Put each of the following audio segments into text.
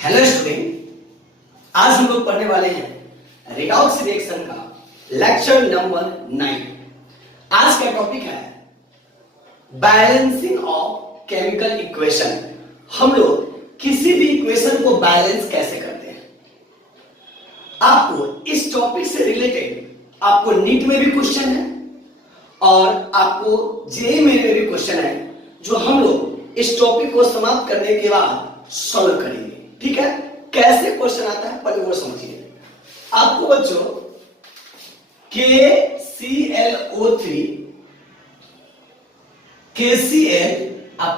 Hello student, आज हम लोग पढ़ने वाले हैं रेडॉक्स रिएक्शन का लेक्चर नंबर 9। आज का टॉपिक है बैलेंसिंग ऑफ केमिकल इक्वेशन। हम लोग किसी भी इक्वेशन को बैलेंस कैसे करते हैं। आपको इस टॉपिक से रिलेटेड आपको नीट में भी क्वेश्चन है और आपको जेईई में भी क्वेश्चन है, जो हम लोग इस टॉपिक को समाप्त करने के बाद सॉल्व करेंगे। ठीक है, कैसे क्वेश्चन आता है पहले वो समझिए। आपको बच्चों KClO3 KCl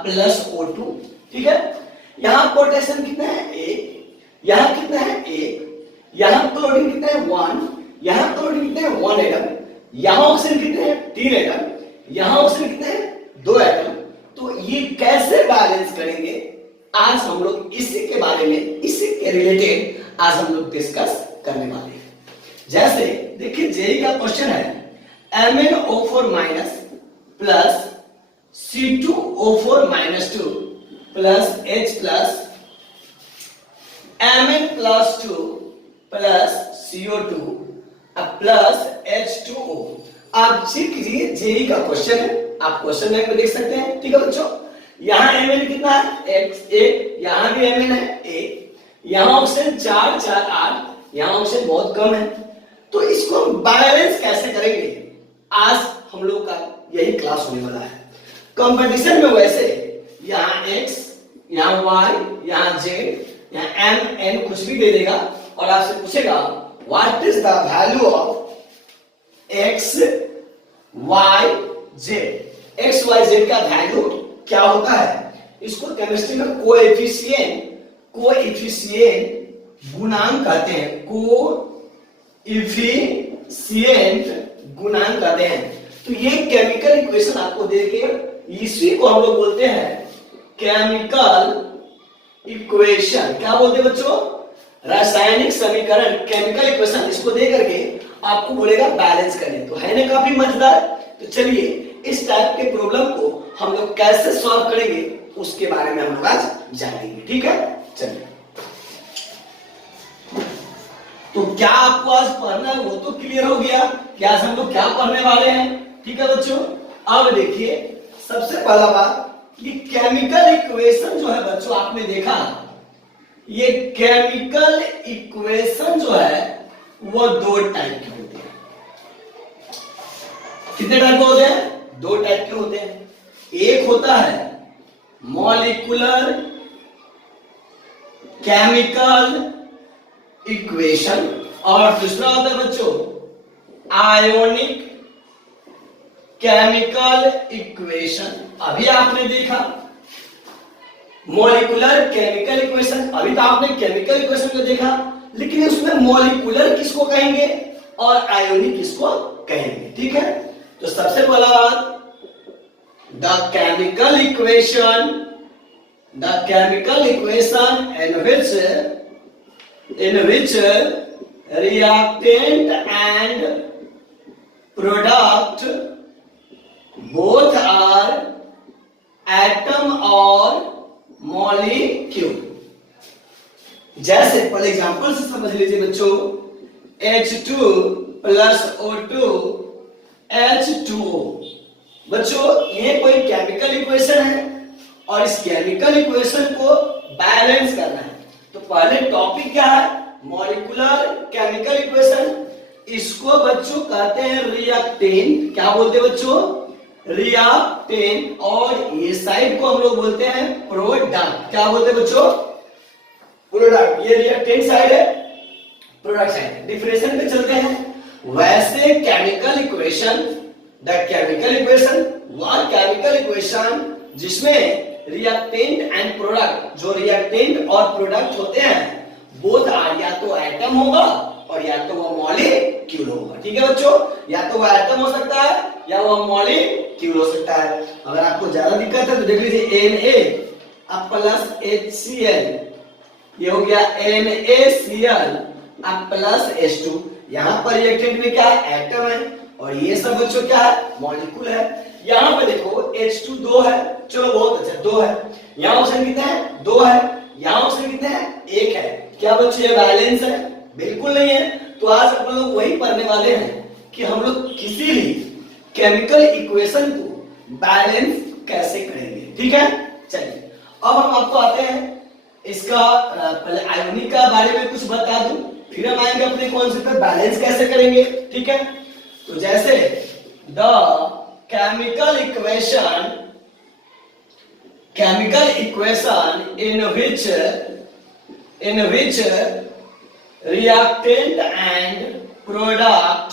प्लस O2, ठीक है। यहां पोटेशियम कितना है 1, यहां कितना है 1, यहां क्लोरीन कितना है 1, यहां क्लोरीन कितना है 1 एटम, यहां ऑक्सीजन कितने हैं 3 एटम, यहां ऑक्सीजन कितने हैं 2 एटम। तो ये कैसे बैलेंस करेंगे, आज हम लोग इसी के बारे में, इसी के रिलेटेड आज हम लोग डिस्कस करने वाले हैं। जैसे देखिए जेईई का क्वेश्चन है MnO4 minus plus C2O4 minus 2 plus H plus Mn plus 2 plus CO2 plus H2O। आप चेक कीजिए, जेईई का क्वेश्चन है, आप क्वेश्चन बैंक में देख सकते हैं। ठीक है बच्चों, यहां Mn कितना है 1, यहां भी Mn है 1, यहां ऑक्सीजन 4 4 8, यहां ऑक्सीजन बहुत कम है। तो इसको हम बैलेंस कैसे करेंगे, आज हम लोग का यही क्लास होने वाला है। कंपटीशन में वैसे यहां x, यहां y, यहां z, यहां m n कुछ भी दे देगा और आपसे पूछेगा what is the value of x y z। x y z का वैल्यू क्या होता है, इसको केमिस्ट्री में कोएफिशिएंट गुणांक कहते हैं। कोएफिशिएंट गुणांक कहते हैं। तो ये केमिकल इक्वेशन आपको देके, इसी को हम लोग बोलते हैं केमिकल इक्वेशन। क्या बोलते हैं बच्चों, रासायनिक समीकरण, केमिकल इक्वेशन। इसको दे करके आपको बोलेगा बैलेंस करने। तो है ना काफी मजेदार। तो चलिए इस टाइप के प्रॉब्लम को हम लोग कैसे सॉल्व करेंगे उसके बारे में हम लोग आज जानेंगे। ठीक है, चलिए। तो क्या आपको आज पढ़ना है वो तो क्लियर हो गया कि आज हम लोग क्या पढ़ने वाले हैं। ठीक है बच्चों, अब देखिए सबसे पहला बात, ये केमिकल इक्वेशन जो है बच्चों, आपने देखा ये केमिकल इक्वेशन जो है वो दो टाइप के होते हैं। कितने टाइप के होते हैं, दो टाइप के होते हैं। एक होता है मॉलिक्यूलर केमिकल इक्वेशन और दूसरा होता है बच्चों आयोनिक केमिकल इक्वेशन। अभी आपने देखा मॉलिक्यूलर केमिकल इक्वेशन, अभी तो आपने केमिकल इक्वेशन को देखा, लेकिन उसमें मॉलिक्यूलर किसको कहेंगे और आयोनिक किसको कहेंगे। ठीक है, तो सबसे पहला बात, the chemical equation in which reactant and product both are atom or molecule। जैसे पहले एग्जांपल से समझ लीजिए बच्चों, H2 प्लस O2 H2O। बच्चों ये कोई केमिकल इक्वेशन है और इस केमिकल इक्वेशन को बैलेंस करना है। तो पहले टॉपिक क्या है, मॉलिक्यूलर केमिकल इक्वेशन। इसको बच्चों कहते हैं रिएक्टेंट। क्या बोलते हैं बच्चों, रिएक्टेंट। और ये साइड को हम लोग बोलते हैं प्रोडक्ट। क्या बोलते हैं बच्चों, प्रोडक्ट। ये रिएक्टेंट साइड है, प्रोडक्ट साइड। डिफरेंशिएशन पे चलते हैं। वैसे chemical equation, the chemical equation, वह केमिकल इक्वेशन जिसमें रिएक्टेंट एंड प्रोडक्ट, जो रिएक्टेंट और प्रोडक्ट होते हैं बोथ आर, या तो एटम होगा और या तो वो मॉलिक्यूल होगा। ठीक है बच्चों, या तो वो एटम हो सकता है या वो मॉलिक्यूल हो सकता है। अगर आपको ज्यादा दिक्कत है तो देख लीजिए Na प्लस HCl, ये हो गया NaCl प्लस H2। यहां पर रिएक्टेंट में क्या है, एटम है, और ये सब बच्चों क्या है, मॉलिक्यूल है। यहां पे देखो H2 2 है, चलो बहुत अच्छा 2 है। यहां ऑक्सीजन कितना है 2 है, यहां ऑक्सीजन कितना है 1 है। क्या बच्चों ये बैलेंस है? बिल्कुल नहीं है। तो आज अपन लोग वही पढ़ने वाले हैं कि हम लोग किसी भी केमिकल इक्वेशन को बैलेंस कैसे करेंगे। ठीक है, चलिए अब हम आपको आते हैं इसका पहले आयोनिक का बारे में कुछ बता दूं, फिर हम आएंगे अपने कॉन्सेप्ट पे बैलेंस कैसे करेंगे। ठीक है, तो जैसे the chemical equation in which reactant and product,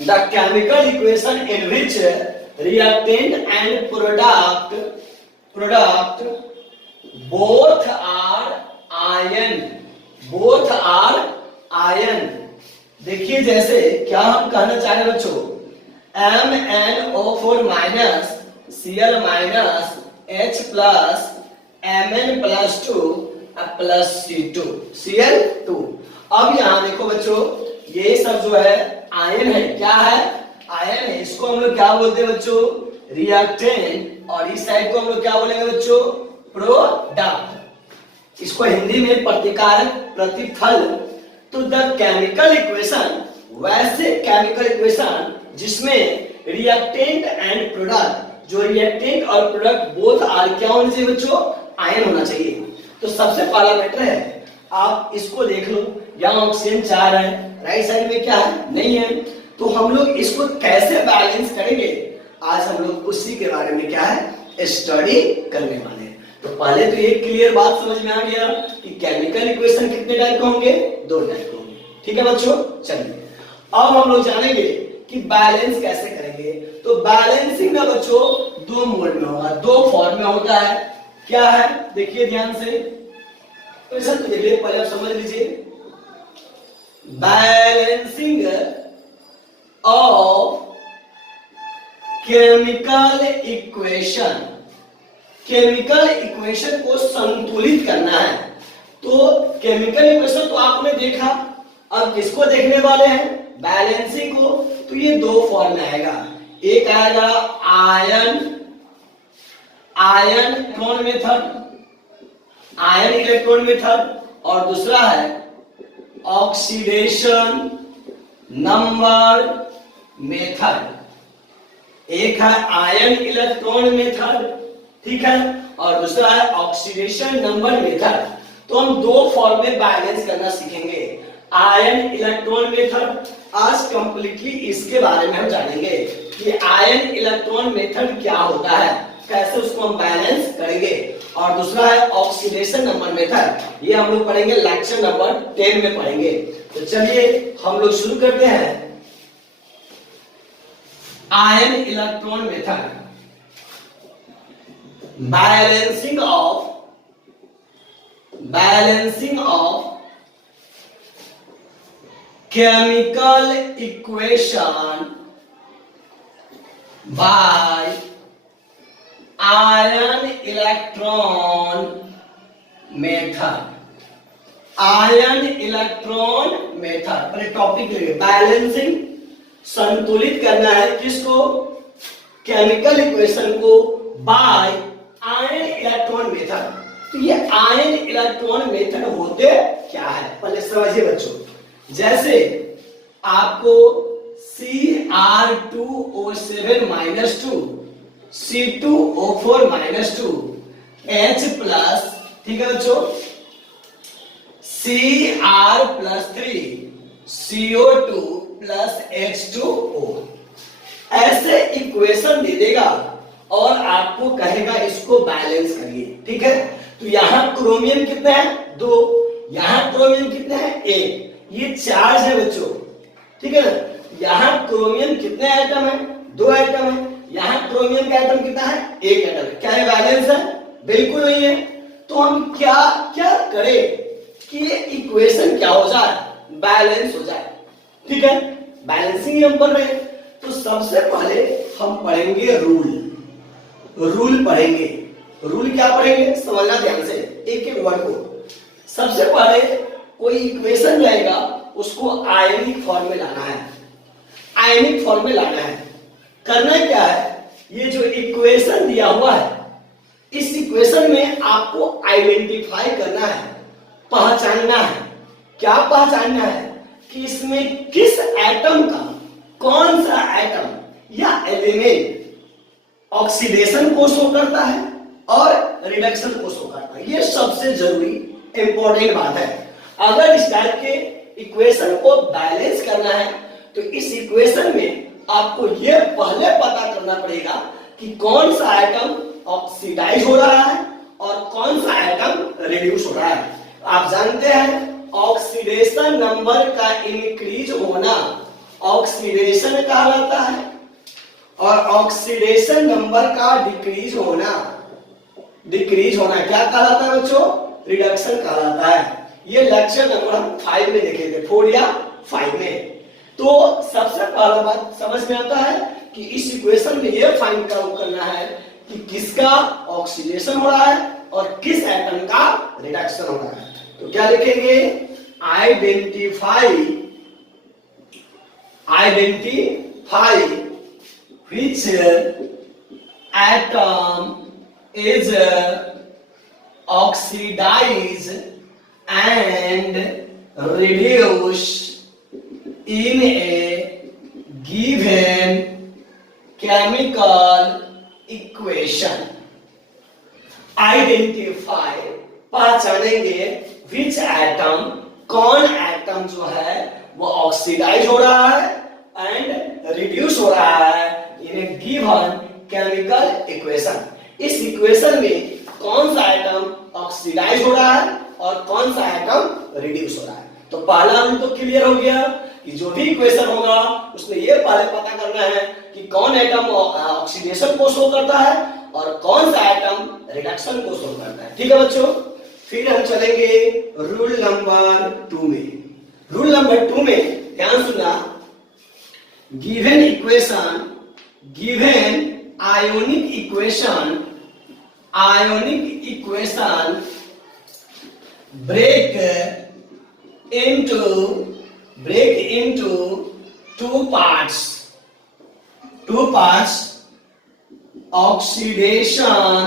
the chemical equation in which reactant and product both are ion। देखिए जैसे क्या हम कहना चाह रहे हैं बच्चों, MnO4 minus Cl minus H plus Mn plus 2 plus Cl2। अब यहाँ देखो बच्चों, ये सब जो है आयन है। क्या है? आयन है। इसको हम लोग क्या बोलते हैं बच्चों? रिएक्टेंट। और इस साइड को हम लोग क्या बोलेंगे बच्चों? प्रोडक्ट। इसको हिंदी में प्रतिकारक, प्रतिफल। तो द केमिकल इक्वेशन, वैसे केमिकल इक्वेशन जिसमें रिएक्टेंट एंड प्रोडक्ट, जो रिएक्टेंट और प्रोडक्ट बोथ आर क्या होना चाहिए बच्चों? आयन होना चाहिए। तो सबसे पहला मैटर है, आप इसको देख लो, यहाँ ऑक्सीजन 4 है, राइट साइड में क्या है? नहीं है। तो हम लोग इसको कैसे बैलेंस करेंगे, आज हम लोग उसी के बारे में क्या है स्टडी करने वाले हैं। तो पहले तो एक क्लियर बात समझ में आ गया कि केमिकल इक्वेशन कितने टाइप के होंगे? 2 टाइप के होंगे। ठीक है बच्चों, चलिए अब हम लोग जानेंगे कि बैलेंस कैसे करेंगे। तो बैलेंसिंग का बच्चों 2 मोड में होगा, 2 फॉर्म में होता है। क्या है? देखिए ध्यान से, तो ऐसा तो देखिए, पहले आप समझ लीजिए। Balancing of chemical equation, chemical equation को संतुलित करना है। तो केमिकल इक्वेशन तो आपने देखा, अब किसको देखने वाले हैं? बैलेंसिंग को। तो ये 2 फॉर्म में आएगा, एक आएगा आयन इलेक्ट्रॉन मेथड, और दूसरा है ऑक्सीडेशन नंबर मेथड। एक है आयन इलेक्ट्रॉन मेथड, ठीक है, और दूसरा है ऑक्सीडेशन नंबर मेथड। तो हम 2 फॉर्म में बैलेंस करना सीखेंगे। आयन इलेक्ट्रॉन मेथड, आज कंप्लीटली इसके बारे में हम जानेंगे कि आयन इलेक्ट्रॉन मेथड क्या होता है, कैसे उसको हम बैलेंस करेंगे। और दूसरा है ऑक्सीडेशन नंबर मेथड, ये हम लोग पढ़ेंगे लेक्चर नंबर 10 में पढ़ेंगे। तो चलिए हम लोग शुरू करते हैं। Ion electron method, balancing of chemical equation by ion electron method. Ion electron method पर टॉपिक लेंगे, बैलेंसिंग, संतुलित करना है किसको? केमिकल इक्वेशन को बाय आयन इलेक्ट्रॉन मेथड। तो ये आयन इलेक्ट्रॉन मेथड होते क्या है पहले समझिए बच्चों। जैसे आपको Cr2O7 -2 C2O4 -2 H प्लस, ठीक है बच्चों, Cr+3 CO2 प्लस H2O, ऐसे इक्वेशन दे देगा और आपको कहेगा इसको बैलेंस करिए। ठीक है, तो यहां क्रोमियम कितना है? 2, यहां क्रोमियम कितना है? 1। ये चार्ज है बच्चों, ठीक है ना। यहां क्रोमियम कितने एटम है? 2 एटम है। यहां क्रोमियम का एटम कितना है? 1 एटम है। क्या ये बैलेंस है? बिल्कुल नहीं है। तो हम क्या क्या करें कि ये इक्वेशन क्या हो जाए? बैलेंस हो जाए। ठीक है, बैलेंसिंग हम पढ़ रहे हैं। तो सबसे पहले हम पढ़ेंगे रूल पढ़ेंगे। रूल क्या पढ़ेंगे समझना ध्यान से, एक एक वर्ड को। सबसे पहले कोई इक्वेशन रहेगा उसको आयनिक फॉर्म में लाना है। आयनिक फॉर्म में लाना है, करना क्या है, ये जो इक्वेशन दिया हुआ है इस इक्वेशन में आपको आइडेंटिफाई करना है। पहचानना है। क्या पहचानना है कि इसमें किस एटम का, कौन सा एटम या एलिमेंट ऑक्सीडेशन को शो करता है और रिडक्शन को शो करता है। ये सबसे जरूरी इंपॉर्टेंट बात है। अगर इस टाइप के इक्वेशन को बैलेंस करना है तो इस इक्वेशन में आपको ये पहले पता करना पड़ेगा कि कौन सा एटम ऑक्सीडाइज हो रहा है और कौन सा एटम रिड्यूस हो रहा है। आप जानते हैं ऑक्सीडेशन नंबर का इंक्रीज होना ऑक्सीडेशन कहलाता है और ऑक्सीडेशन नंबर का डिक्रीज होना क्या कहलाता है बच्चों? रिडक्शन कहलाता है। ये लेक्चर नंबर हम 5 में देखे थे, 4 या 5 में। तो सबसे पहला बात समझ में आता है कि इस इक्वेशन में ये फाइंड आउट करना है कि किसका ऑक्सीडेशन हो रहा है और किस एटम का रिडक्शन हो रहा है। तो क्या लिखेंगे? Identify which atom is oxidized and reduced in a given chemical equation. Identify पहचानेंगे which atom, कौन एटम जो है वो ऑक्सीडाइज हो रहा है एंड रिड्यूस हो रहा है इन ए गिवन केमिकल इक्वेशन। इस इक्वेशन में कौन सा एटम ऑक्सीडाइज हो रहा है और कौन सा एटम रिड्यूस हो रहा है। तो पहला हम तो क्लियर हो गया कि जो भी इक्वेशन होगा उसमें ये पहले पता करना है कि कौन एटम ऑक्सीडेशन को शो करता है और कौन सा एटम रिडक्शन को शो करता है। ठीक है बच्चों, फिर हम चलेंगे रूल नंबर 2 में। रूल नंबर 2 में ध्यान सुनना, given equation, given ionic equation break into two parts, oxidation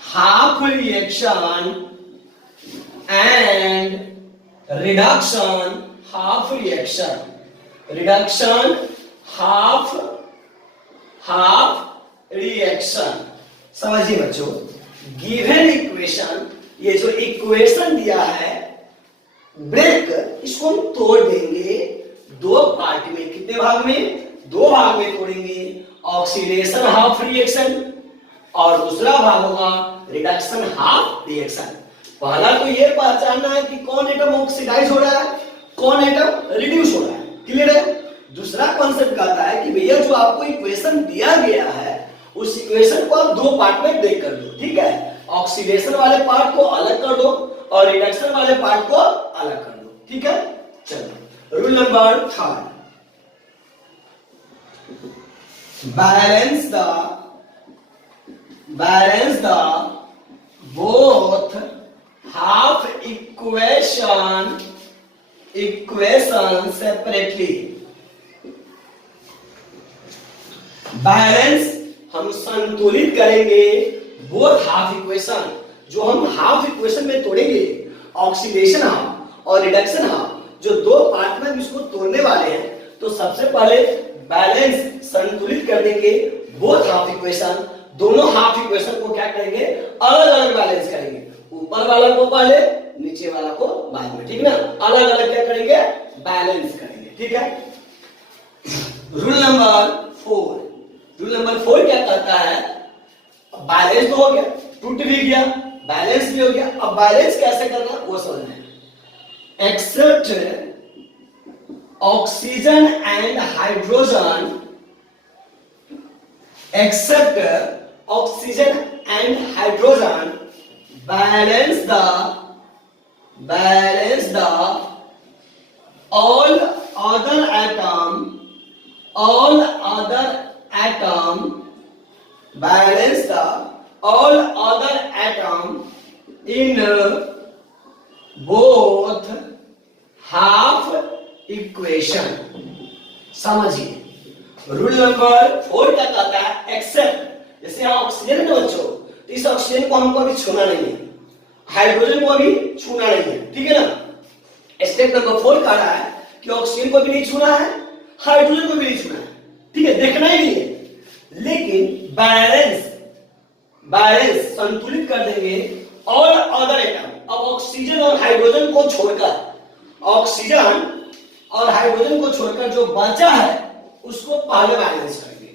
half reaction and reduction half reaction, half reaction। समझिए बच्चों, गिवन इक्वेशन, ये जो इक्वेशन दिया है ब्रेक, इसको हम तोड़ देंगे 2 पार्ट में। कितने भाग में? 2 भाग में तोड़ेंगे। ऑक्सीडेशन हाफ रिएक्शन और दूसरा भाग होगा रिडक्शन हाफ रिएक्शन। पहला तो ये पहचानना है कि कौन एटम ऑक्सीडाइज हो रहा है, कौन एटम रिड्यूस हो रहा है। क्लियर है? दूसरा कॉन्सेप्ट कहता है कि भैया जो आपको इक्वेशन दिया गया है उस इक्वेशन को आप 2 पार्ट में ब्रेक कर दो। ठीक है, ऑक्सीडेशन वाले पार्ट को अलग कर दो और रिडक्शन वाले पार्ट को अलग कर दो। ठीक है, चलो rule number 3, balance the both half equation separately. Balance, हम संतुलित करेंगे बोथ हाफ इक्वेशन, जो हम हाफ इक्वेशन में तोड़ेंगे, ऑक्सीडेशन हाफ और रिडक्शन हाफ, जो 2 पार्ट में हम इसको तोड़ने वाले हैं। तो सबसे पहले बैलेंस, संतुलित कर देंगे बोथ हाफ इक्वेशन। दोनों हाफ इक्वेशन को क्या करेंगे? अलग अलग बैलेंस करेंगे। ऊपर वाला को पहले, नीचे वाला को बाद में। ठीक ना, अलग अलग क्या करेंगे? बैलेंस करेंगे। ठीक है, रूल नंबर 4। रूल नंबर 4 क्या कहता है? बैलेंस तो हो गया, टूट भी गया, बैलेंस भी हो गया। अब बैलेंस कैसे करना वो समझना है। Except oxygen and hydrogen, balance the all other atom in both half equation। समझिए, रूल नंबर 4 क्या कहता है? एक्सेप्ट, जैसे यहाँ ऑक्सीजन है बच्चों, तो इस ऑक्सीजन को हमको अभी छूना नहीं है। हाइड्रोजन को अभी छूना नहीं है, ठीक है ना। स्टेप नंबर 4 कह रहा है कि ऑक्सीजन को भी नहीं छूना है, हाइड्रोजन को भी नहीं छूना है, ठीक है, देखना ही नहीं है, लेकिन बैलेंस संतुलित कर देंगे और अदर एटम। अब ऑक्सीजन और हाइड्रोजन को छोड़कर, ऑक्सीजन और हाइड्रोजन को छोड़कर जो बचा है उसको पहले बैलेंस करेंगे,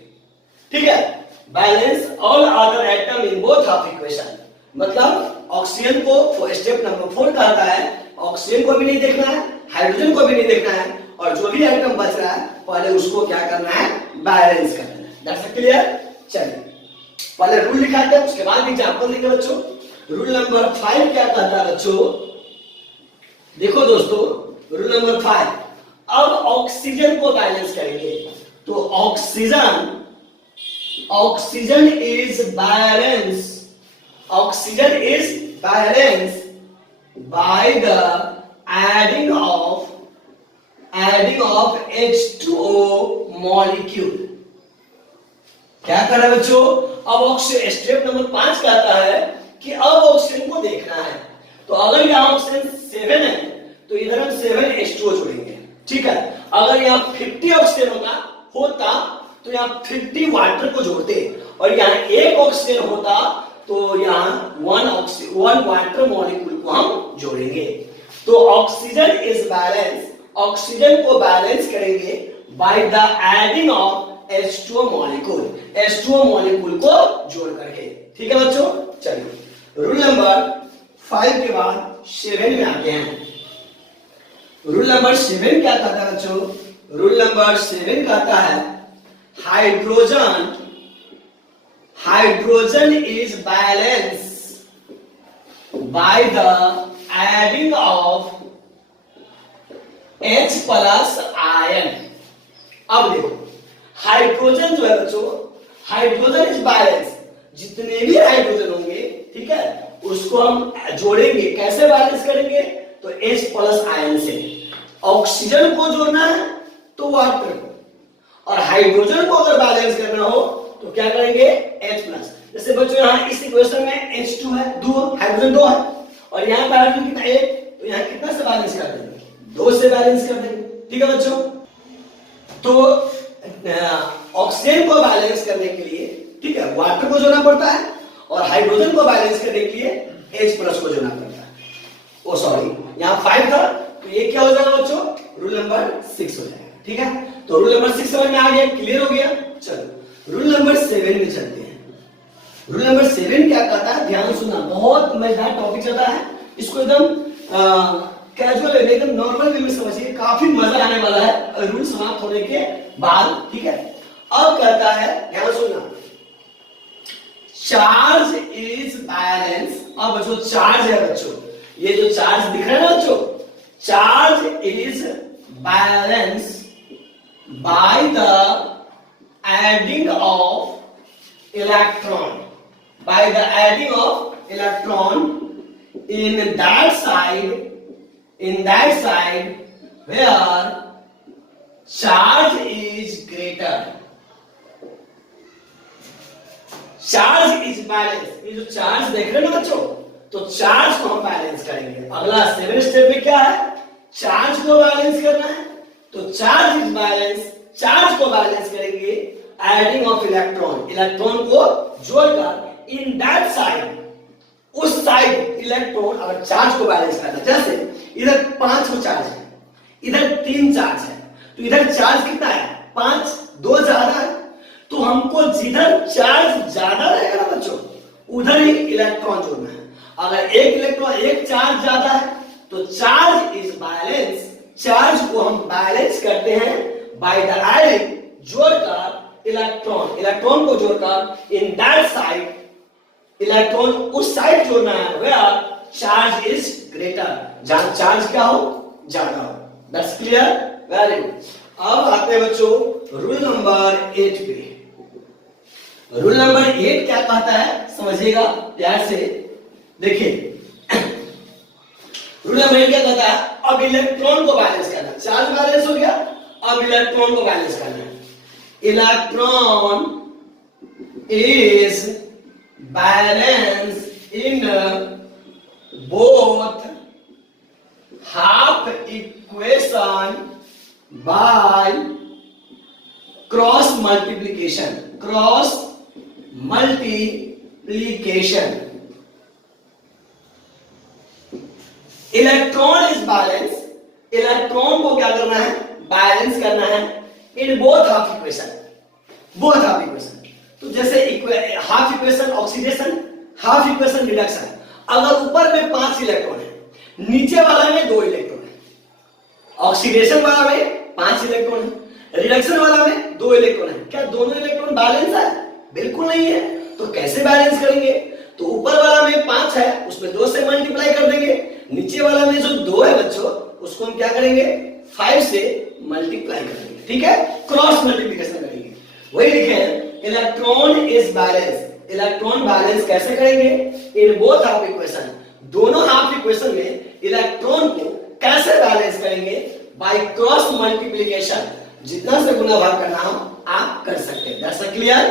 ठीक है। Balance all other atom in both of equation, मतलब ऑक्सीजन को स्टेप नंबर 4 कहता है ऑक्सीजन को भी नहीं देखना है, हाइड्रोजन को भी नहीं देखना है, और जो भी एटम बच रहा है पहले उसको क्या करना है, बैलेंस करना है। That's clear. चलिए पहले रूल लिखाते हैं, उसके बाद एग्जांपल देंगे बच्चों। रूल नंबर 5 क्या कहता है बच्चों, देखो दोस्तों, रूल नंबर 5, अब ऑक्सीजन को बैलेंस करेंगे तो oxygen is balance by the adding of H2O molecule. क्या कर रहा है बच्चों, अब ऑक्सीजन, स्टेप नंबर 5 कहता है कि अब ऑक्सीजन को देखना है, तो अगर यहाँ ऑक्सीजन 7 है तो इधर हम 7 H2O जोड़ेंगे, ठीक है। अगर यहाँ 50 ऑक्सीजन होता तो यहाँ 50 वाटर को जोड़ते, और यहाँ 1 ऑक्सीजन होता तो यहाँ 1 वाटर मॉलिक्यूल को हम जोड़ेंगे। तो ऑक्सीजन इज बैलेंस, ऑक्सीजन को बैलेंस करेंगे bye the adding of H2O molecule, H2O molecule को जोड़ करके, ठीक है बच्चों। चलिए रूल नंबर 5 के बाद 7 में आते हैं। रूल नंबर 7 क्या कहता है बच्चों, रूल नंबर 7 कहता है hydrogen is balance by the adding of H plus ion. अब देखो हाइड्रोजन जो है बच्चों, हाइड्रोजन इज बैलेंस, जितने भी हाइड्रोजन होंगे, ठीक है, उसको हम जोड़ेंगे, कैसे बैलेंस करेंगे, तो H प्लस आयन से। ऑक्सीजन को जोड़ना है तो वाटर को, और हाइड्रोजन को अगर बैलेंस करना हो तो क्या करेंगे, H प्लस। जैसे बच्चों यहाँ इस इक्वेशन में H2 है, 2 हाइड्रोजन 2 है, और यहाँ पर हाइड्रोजन कितना 1, तो यहाँ कितना से बैलेंस कर देंगे, 2 से बैलेंस कर देंगे, ठीक है बच्चों। तो ऑक्सीजन को बैलेंस करने के लिए, ठीक है, वाटर को जोड़ना पड़ता है, और हाइड्रोजन को बैलेंस करने के लिए H प्लस को जोड़ना पड़ता है। ओ सॉरी, यहाँ 5 था तो ये क्या हो जाएगा बच्चों, रूल नंबर 6 हो जाएगा, ठीक है। तो रूल नंबर 6 समझ में आ गया, क्लियर हो गया। चलो रूल नंबर 7 में चलते हैं। रूल नंबर 7 क्या कहता है, ध्यान सुनना, बहुत मजेदार टॉपिक चलता है, इसको एकदम कैजुअल एकदम नॉर्मल वे में समझिए, काफी मजा आने वाला है रूल समाप्त होने के बाद, ठीक है। अब कहता है, ध्यान सुनना, चार्ज इज बैलेंस। अब जो चार्ज है बच्चों, ये जो चार्ज दिख रहा है ना बच्चों, charge is balance by the adding of electron, bye the adding of electron in that side where charge is greater, charge is balance. ये जो चार्ज देख रहे हैं ना बच्चों, तो चार्ज को हम बैलेंस करेंगे। अगला 7 स्टेप में क्या है, चार्ज को बैलेंस करना है, तो चार्ज इज बैलेंस, चार्ज को बैलेंस करेंगे एडिंग ऑफ इलेक्ट्रॉन, इलेक्ट्रॉन को जोड़कर इन दैट साइड, उस साइड इलेक्ट्रॉन। अगर चार्ज को बैलेंस करना, जैसे इधर 5 को चार्ज है, इधर 3 चार्ज है, तो इधर चार्ज कितना है, 5, 2 ज्यादा है, तो हमको जिधर चार्ज ज्यादा रहेगा ना बच्चों, उधर ही इलेक्ट्रॉन जोड़ना है। अगर एक इलेक्ट्रॉन, एक चार्ज ज्यादा है, तो चार्ज इज बैलेंस, चार्ज को हम बैलेंस करते हैं बाय द एडिंग, जोड़कर इलेक्ट्रॉन, इलेक्ट्रॉन को जोड़कर इन दैट साइड, इलेक्ट्रॉन उस साइड जोड़ना है वेयर चार्ज इज ग्रेटर, जहां चार्ज क्या हो, ज्यादा हो। That's clear, very good. अब आते हैं बच्चों रूल नंबर 8 पे। रूल नंबर 8 क्या कहता है, समझिएगा प्यार से, देखिए रूल नंबर 8 क्या कहता है, अब इलेक्ट्रॉन को बैलेंस करना, चार्ज बैलेंस हो गया, अब इलेक्ट्रॉन को बैलेंस करना है। Electron is balance in both half equation by cross multiplication. Electron is balance, electron को क्या करना है, बैलेंस करना है इन बोथ हाफ इक्वेशन, तो जैसे half equation oxidation, half equation reduction. अगर ऊपर में 5 इलेक्ट्रॉन है, नीचे वाला में 2 इलेक्ट्रॉन है, ऑक्सीडेशन वाला में 5 इलेक्ट्रॉन है, रिडक्शन वाला में 2 इलेक्ट्रॉन है, क्या दोनों इलेक्ट्रॉन बैलेंस है? बिल्कुल नहीं है। तो कैसे बैलेंस करेंगे? तो ऊपर वाला में 5 है, उसमें 2 से मल्टीप्लाई कर देंगे, नीचे वाला में जो 2 है बच्चों उसको हम क्या करेंगे, 5 से मल्टीप्लाई करेंगे। ठीक है, क्रॉस मल्टीप्लिकेशन करेंगे। वही लिखे हैं electron is balance, electron balance कैसे करेंगे, इन बोथ हाफ इक्वेशन, दोनों हाफ इक्वेशन में इलेक्ट्रॉन को कैसे बैलेंस करेंगे, बाय क्रॉस मल्टीप्लिकेशन, जितना से गुना भाग करना हो आप कर सकते हैं। That's clear?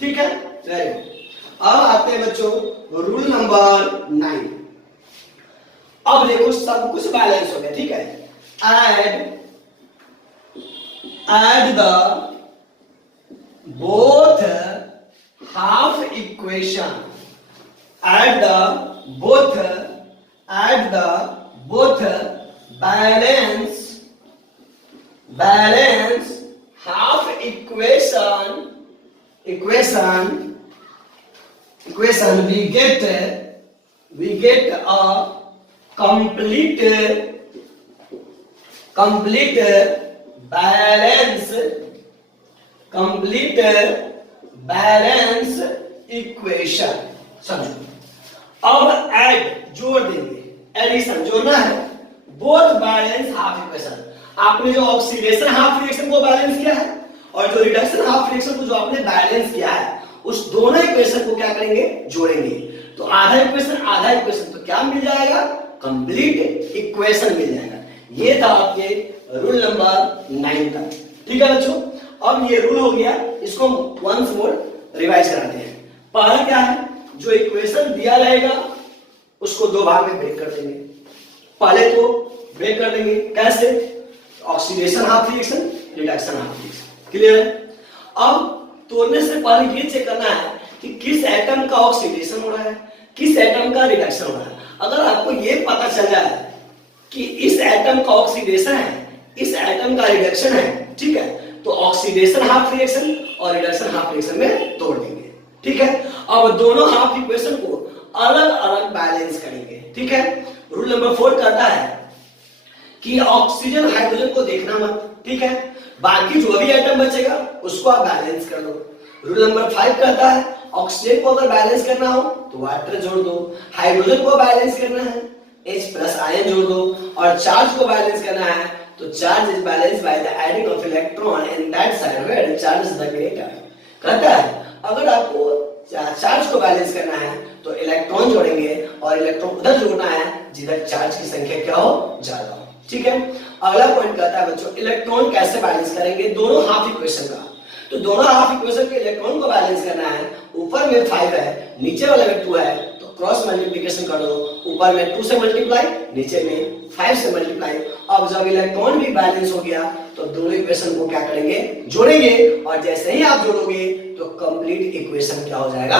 ठीक है, वेरी गुड। अब आते हैं बच्चों रूल नंबर 9। अब देखो सब कुछ बैलेंस हो गया, ठीक है। add the both half equation, add the both balance half equation we get a complete balance equation। समझो, अब ऐड जोड़ देंगे, एडिशन जोड़ना है, बोथ बैलेंस हाफ इक्वेशन। आपने जो ऑक्सीडेशन हाफ रिएक्शन को बैलेंस किया है और जो रिडक्शन हाफ रिएक्शन को जो आपने बैलेंस किया है, उस दोनों इक्वेशन को क्या करेंगे, जोड़ेंगे। तो आधा इक्वेशन तो क्या मिल जाएगा, कंप्लीट इक्वेशन मिल जाएगा। ये था आपके रूल नंबर 9 का। ठीक है बच्चों, अब ये रूल हो गया, इसको हम वंस मोर रिवाइज कराते हैं। पहला क्या है, जो इक्वेशन दिया रहेगा उसको 2 भाग में ब्रेक कर देंगे। पहले तो ब्रेक कर देंगे कैसे, oxidation half reaction, reduction half reaction. Clear है? अब तोड़ने से पहले ये चेक करना है कि किस एटम का ऑक्सीडेशन हो रहा है, किस एटम का रिडक्शन हो रहा है। अगर आपको ये पता चल जाए कि इस एटम का ऑक्सीडेशन है, इस एटम का रिडक्शन है, ठीक है, तो ऑक्सीडेशन हाफ रिएक्शन और रिडक्शन हाफ रिएक्शन में तोड़ देंगे। ठीक है, अब दोनों हाफ इक्वेशन को अलग अलग बैलेंस करेंगे। ठीक है, रूल नंबर 4 कहता है कि ऑक्सीजन हाइड्रोजन को देखना मत। ठीक है, बाकी जो भी एटम बचेगा उसको आप बैलेंस कर दो। रूल नंबर 5 कहता है ऑक्सीजन को अगर बैलेंस करना हो तो वाटर जोड़ दो, हाइड्रोजन को बैलेंस करना है H+ आयन जोड़ दो, और चार्ज को बैलेंस करना है तो charge is balanced by the adding of electron in that side where charge is the greater. कहता है अगर आपको चार्ज को बैलेंस करना है तो इलेक्ट्रॉन जोड़ेंगे और इलेक्ट्रॉन उधर जोड़ना है जिधर चार्ज की संख्या क्या हो, ज्यादा हो। ठीक है, अगला पॉइंट कहता है बच्चों इलेक्ट्रॉन कैसे बैलेंस करेंगे, दोनों हाफ इक्वेशन का। तो दोनों हाफ इक्वेशन के इलेक्ट्रॉन को बैलेंस करना है, ऊपर में 5 है, नीचे वाले में 2 है, तो क्रॉस मल्टीप्लिकेशन कर दो, ऊपर में 2 से मल्टीप्लाई, नीचे में 5 से मल्टीप्लाई। अब जब इलेक्ट्रॉन भी बैलेंस हो गया तो दोनों इक्वेशन को क्या करेंगे, जोड़ेंगे, और जैसे ही आप जोड़ोगे तो कंप्लीट इक्वेशन क्या हो जाएगा,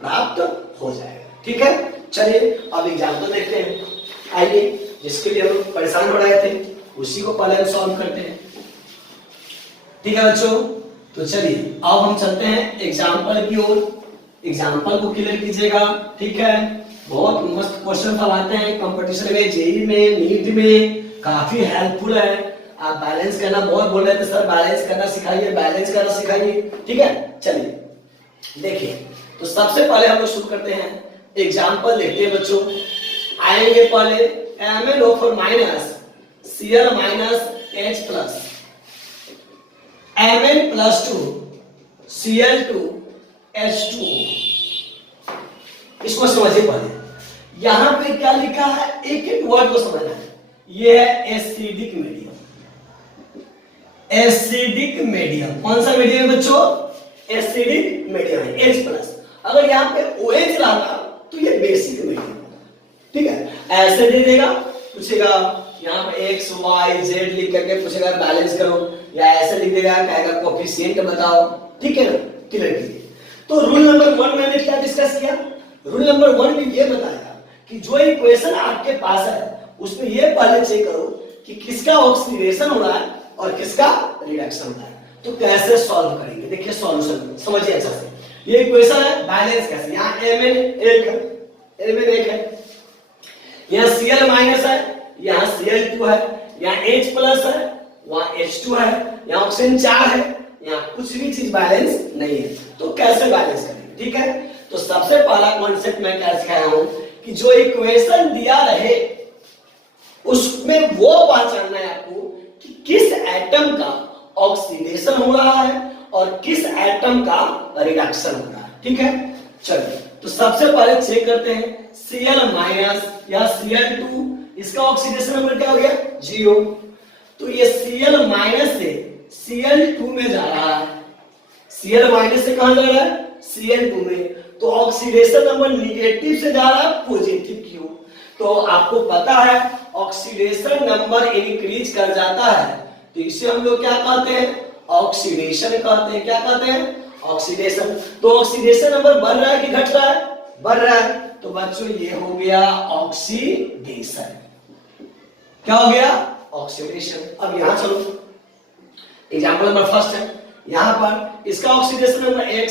प्राप्त हो जाएगा। ठीक है, चलिए अब एग्जांपल देखते हैं। आइए, जिसके लिए हम परेशान हो रहे थे उसी को पहले हम सॉल्व करते हैं। ठीक है बच्चों, तो चलिए अब हम चलते हैं एग्जांपल की ओर। एग्जांपल को क्लियर कीजिएगा। ठीक है, बहुत मस्त क्वेश्चन सब आते हैं कंपटीशन में, जेईई में, नीट में, काफी हेल्पफुल है। आप बैलेंस करना बहुत बोल रहे थे सर, बैलेंस करना सिखाइए, बैलेंस करना सिखाइए। ठीक है, चलिए देखिए, तो सबसे पहले हम लोग शुरू करते हैं, एग्जांपल देखते हैं बच्चों। आएंगे पहले MnO4 Cl H+, Mn+2 Cl2 H2O। इसको समझिए पहले, यहां पे क्या लिखा है, एक एक वर्ड को समझना है। ये है एसिडिक मीडियम। एसिडिक मीडियम कौन सा मीडियम है बच्चों, एसिडिक मीडियम है H+। अगर यहां पे OH रहता तो ये बेसिक मीडियम। ठीक है, ऐसे दे देगा, पूछेगा यहाँ पे x y z लिख करके पूछेगा बैलेंस करो, या ऐसे लिख देगा कहेगा कोफिशिएंट बताओ, ठीक है ना, क्लियर कीजिए। तो रूल नंबर 1 मैंने क्या डिस्कस किया, रूल नंबर 1 में ये बताया कि जो इक्वेशन आपके पास है उसमें ये पहले चेक करो कि किसका ऑक्सीडेशन हो रहा है और किसका रिडक्शन हो रहा है। तो कैसे सॉल्व करेंगे, देखिए सॉल्यूशन समझिए अच्छा से। ये इक्वेशन है बैलेंस कैसे, यहाँ Mn1 है, यहाँ Cl माइनस है, यहाँ Cl2 है, यहाँ H प्लस है, वहां H2 है, यहाँ ऑक्सीजन 4 है, यहाँ कुछ भी चीज बैलेंस नहीं है। तो कैसे बैलेंस करेंगे, ठीक है। तो सबसे पहला कॉन्सेप्ट मैं क्या सिखाया हूं कि जो इक्वेशन दिया रहे उसमें वो पहचानना है आपको कि किस एटम का ऑक्सीडेशन हो रहा है और किस एटम का रिडक्शन हो रहा है, ठीक है। चलिए तो सबसे पहले चेक करते हैं Cl माइनस या Cl2, इसका ऑक्सीडेशन नंबर क्या हो गया 0। तो ये Cl माइनस से Cl2 में जा रहा है, Cl माइनस से कहां जा रहा है Cl2 में, तो ऑक्सीडेशन नंबर निगेटिव से जा रहा है पॉजिटिव की ओर। तो आपको पता है ऑक्सीडेशन नंबर इंक्रीज कर जाता है तो इसे हम लोग क्या कहते हैं, ऑक्सीडेशन कहते हैं। क्या कहते हैं, ऑक्सीडेशन। तो ऑक्सीडेशन नंबर बढ़ रहा है कि घट रहा है, बढ़ रहा है। तो बच्चों ये हो गया ऑक्सीडेशन, क्या हो गया ऑक्सीडेशन। अब यहां चलो एग्जाम्पल नंबर फर्स्ट है, यहां पर इसका oxidation number x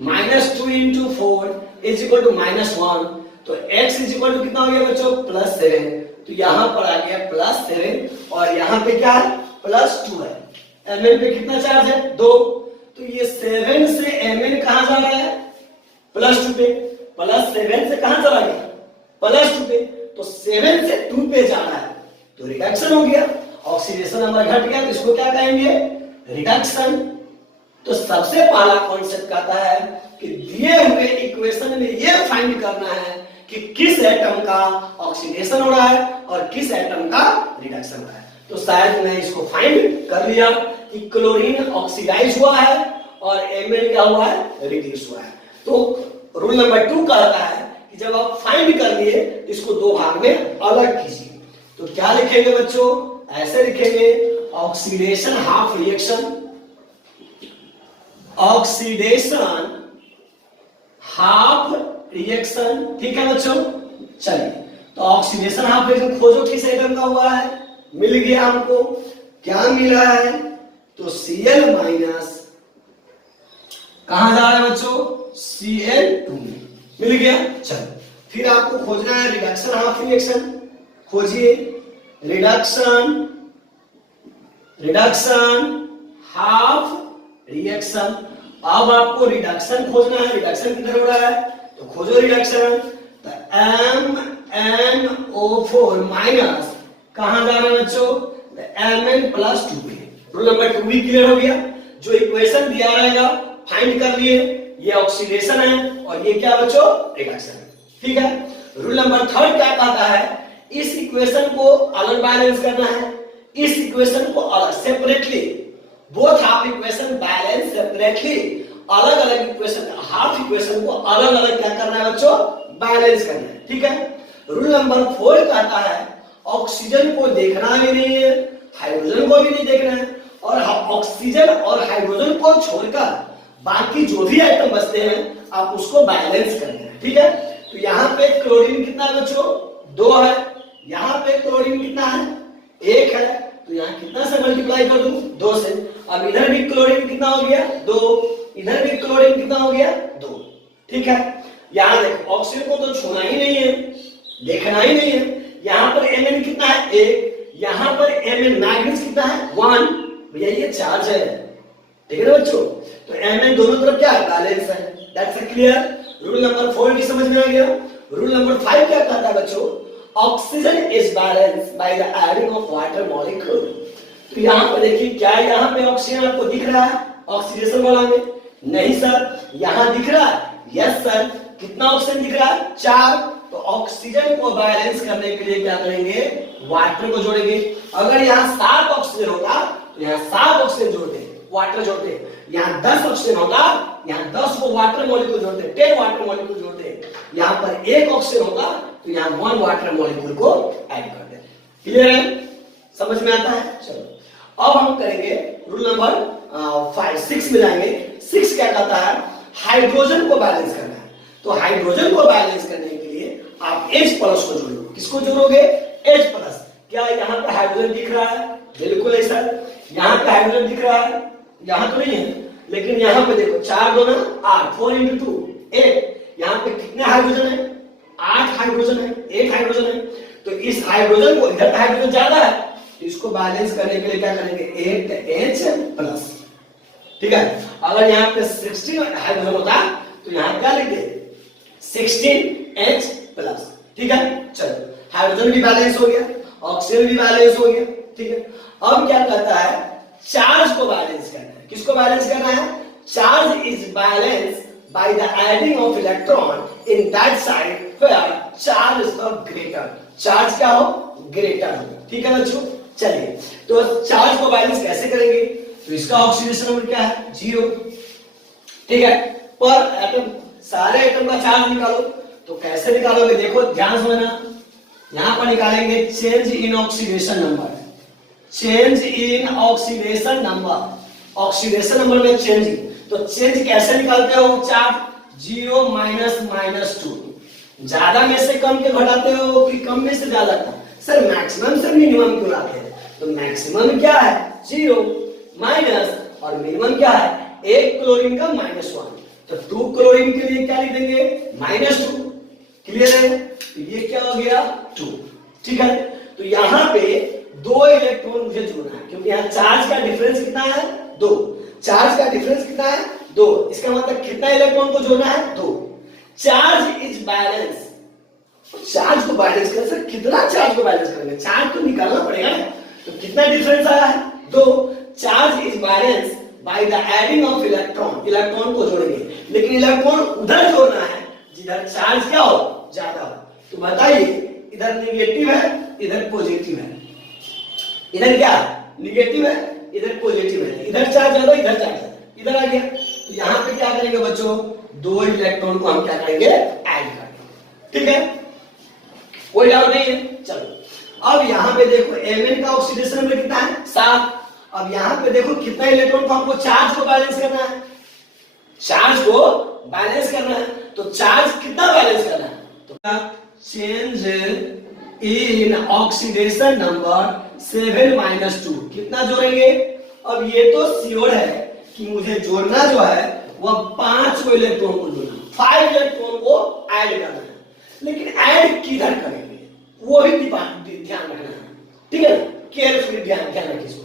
-2 into 4 is equal to -1, तो x is equal to कितना हो गया बच्चों +7। तो यहां पर आ गया +7 और यहां पे क्या है +2 है। Mn पे कितना चार्ज है 2, तो ये 7 से Mn कहां जा रहा है +2 पे, +7 से कहां चला गया +2 पे, तो 7 से 2 पे जा रहा है तो रिडक्शन हो गया, ऑक्सीडेशन नंबर घट गया, तो इसको क्या कहेंगे रिडक्शन। तो सबसे पहला कॉन्सेप्ट कहता है कि दिए हुए इक्वेशन में ये फाइंड करना है कि किस एटम का ऑक्सीडेशन हो रहा है और किस एटम का रिडक्शन हो रहा है। तो शायद मैं इसको फाइंड कर लिया कि क्लोरीन ऑक्सीडाइज हुआ है और Mn क्या हुआ है रिड्यूस हुआ है। तो रूल नंबर 2 कहता है कि जब आप फाइंड कर लिए तो इसको दो भाग में अलग कीजिए। तो क्या लिखेंगे बच्चों, ऐसे लिखेंगे oxidation half reaction, oxidation half reaction, ठीक है बच्चों। चलिए तो ऑक्सीडेशन हाफ रिएक्शन खोजो किस एटम का हुआ है, मिल गया हमको, क्या मिला है तो Cl माइनस कहां जा रहा है बच्चों Cl2 में, मिल गया। चलो फिर आपको खोजना है रिडक्शन हाफ रिएक्शन, खोजिए रिडक्शन हाफ रिएक्शन। अब आपको रिडक्शन खोजना है, रिडक्शन किधर हो रहा है तो खोजो रिडक्शन, तो MnO4 माइनस कहां जा रहा है बच्चों Mn+2 पे। रूल नंबर 2 भी क्लियर हो गया, जो इक्वेशन दिया रहेगा फाइंड कर लिए, ये ऑक्सीडेशन है और ये क्या बच्चों रिडक्शन है, ठीक है। रूल नंबर 3 क्या कहता है, इस इक्वेशन को अलग बैलेंस करना है, इस इक्वेशन को अलग separately, both half equation balance separately, अलग अलग इक्वेशन हाफ इक्वेशन को अलग अलग क्या करना है बच्चों बैलेंस करना है, ठीक है। रूल नंबर 4 कहता है ऑक्सीजन को देखना भी नहीं है, हाइड्रोजन को भी नहीं देखना है, और ऑक्सीजन और हाइड्रोजन को छोड़कर बाकी जो भी आइटम बचते हैं आप उसको बैलेंस करना है, ठीक है। तो यहाँ पे क्लोरीन कितना है बच्चों 2 है, यहाँ पे क्लोरीन कितना है 1 है, तो यहाँ कितना से मल्टीप्लाई कर दूं 2 से। अब इधर भी क्लोरीन कितना हो गया 2, इधर भी क्लोरीन कितना हो गया 2, ठीक है। यहाँ देखो ऑक्सीजन को तो छूना ही नहीं है, देखना ही नहीं है। यहाँ पर Mn कितना है 1, यहाँ पर Mn मैग्नीज कितना है 1, भैया ये चार्ज है, ठीक है ना बच्चों। तो Mn दोनों तरफ क्या है बैलेंस है, दैट्स क्लियर। रूल नंबर 4 की समझ में आ गया। रूल नंबर 5 क्या कहता है बच्चों, oxygen is balanced by the adding of water molecule. तो यहाँ पर देखिए क्या यहाँ पे ऑक्सीजन आपको दिख रहा है ऑक्सीडेशन वाला में, नहीं सर यहाँ दिख रहा है, यस सर। कितना ऑक्सीजन दिख रहा है 4, तो ऑक्सीजन को बैलेंस करने के लिए क्या करेंगे वाटर को जोड़ेंगे। अगर यहाँ 7 ऑक्सीजन होता तो यहाँ 7 ऑक्सीजन जोड़ते, वाटर जोड़ते हैं, यहाँ 10 ऑक्सीजन होगा, यहाँ 10 को वाटर मॉलिक्यूल जोड़ते हैं, 10 वाटर मॉलिक्यूल जोड़ते हैं, यहाँ पर 1 ऑक्सीजन होगा तो यहाँ 1 वाटर मॉलिक्यूल को ऐड कर देते हैं। क्लियर है, समझ में आता है? चलो अब हम करेंगे रूल नंबर 6 में जाएंगे। 6 क्या कहता है, हाइड्रोजन को बैलेंस करना है। तो हाइड्रोजन को बैलेंस करने के लिए आप H प्लस को जोड़ो। किसको जोड़ोगे? H plus. क्या यहाँ पे हाइड्रोजन दिख रहा है? बिल्कुल नहीं सर, यहाँ पे हाइड्रोजन दिख रहा है, यहाँ तो नहीं है, लेकिन यहाँ पे देखो 4 2 8, 4 into 2 8, यहाँ पे कितने हाइड्रोजन है? 8 हाइड्रोजन है, 8 हाइड्रोजन है। तो इस हाइड्रोजन को, इधर हाइड्रोजन ज्यादा है, तो इसको बैलेंस करने के लिए क्या करेंगे? 8H plus. ठीक है, अगर यहाँ पे 16 हाइड्रोजन होता तो यहाँ क्या लिखते? 16H plus. ठीक है, चलो हाइड्रोजन भी बैलेंस हो गया, ऑक्सीजन भी बैलेंस हो गया। ठीक है, अब क्या कहता है? चार्ज को बैलेंस करना है। किसको बैलेंस करना है? Charge is balance by the adding of electron in that side where charge is the greater. Charge क्या हो? ग्रेटर हो। ठीक है बच्चों, चलिए तो चार्ज को बैलेंस कैसे करेंगे? तो इसका ऑक्सीडेशन नंबर क्या है? 0। ठीक है, पर एटम, सारे एटम का चार्ज निकालो। तो कैसे निकालोगे? देखो ध्यान समझना, यहां पर निकालेंगे change in oxidation number. Change in oxidation number, oxidation number में चेंज। तो चेंज कैसे निकालते हो? चार्ज 0 -2, ज्यादा में से कम के घटाते हो कि कम में से ज्यादा का? सर मैक्सिमम से मिनिमम क्यों लाते हैं? तो मैक्सिमम क्या है? 0 माइनस, और मिनिमम क्या है? 1 क्लोरीन का -1, तो 2 क्लोरीन के लिए क्या लिख देंगे? -2। क्लियर है? तो ये क्या हो गया? 2। ठीक है, तो यहाँ पे 2 इलेक्ट्रॉन मुझे जोड़ना है, क्योंकि यहाँ चार्ज का डिफरेंस कितना है? 2। चार्ज का डिफरेंस कितना है? 2। इसका मतलब कितना इलेक्ट्रॉन को जोड़ना है? 2। चार्ज इज बैलेंस, चार्ज को बैलेंस कर, सर कितना चार्ज को बैलेंस करेंगे? चार्ज तो निकालना पड़ेगा ना। तो कितना डिफरेंस आया है? 2। Charge is balance by the adding of electron, electron को जोड़ेंगे, लेकिन इलेक्ट्रॉन उधर जोड़ना है जिधर चार्ज क्या हो? ज्यादा हो। तो बताइए, इधर निगेटिव है, इधर पॉजिटिव है, इधर क्या? निगेटिव है, इधर पॉजिटिव है, इधर चार्ज ज्यादा, इधर चार्ज ज्यादा, इधर आ गया। तो यहाँ पे क्या करेंगे बच्चों? 2 इलेक्ट्रॉन को हम क्या करेंगे? ऐड करेंगे। ठीक है, कोई डाउट नहीं है? चलो अब यहाँ पे देखो Mn का ऑक्सीडेशन नंबर कितना है? 7। अब यहाँ पे देखो कितना इलेक्ट्रॉन को हमको चार्ज को बैलेंस करना है, चार्ज को बैलेंस करना है। तो चार्ज कितना बैलेंस करना है? तो चेंज इन ऑक्सीडेशन नंबर 7 -2, कितना जोड़ेंगे? अब ये तो श्योर है कि मुझे जोड़ना जो है वह 5 इलेक्ट्रॉन को जोड़ना, 5 इलेक्ट्रॉन को ऐड करना है, लेकिन ऐड किधर करेंगे वो भी ध्यान रखना है। ठीक है, केयरफुली ध्यान रखिए इसको।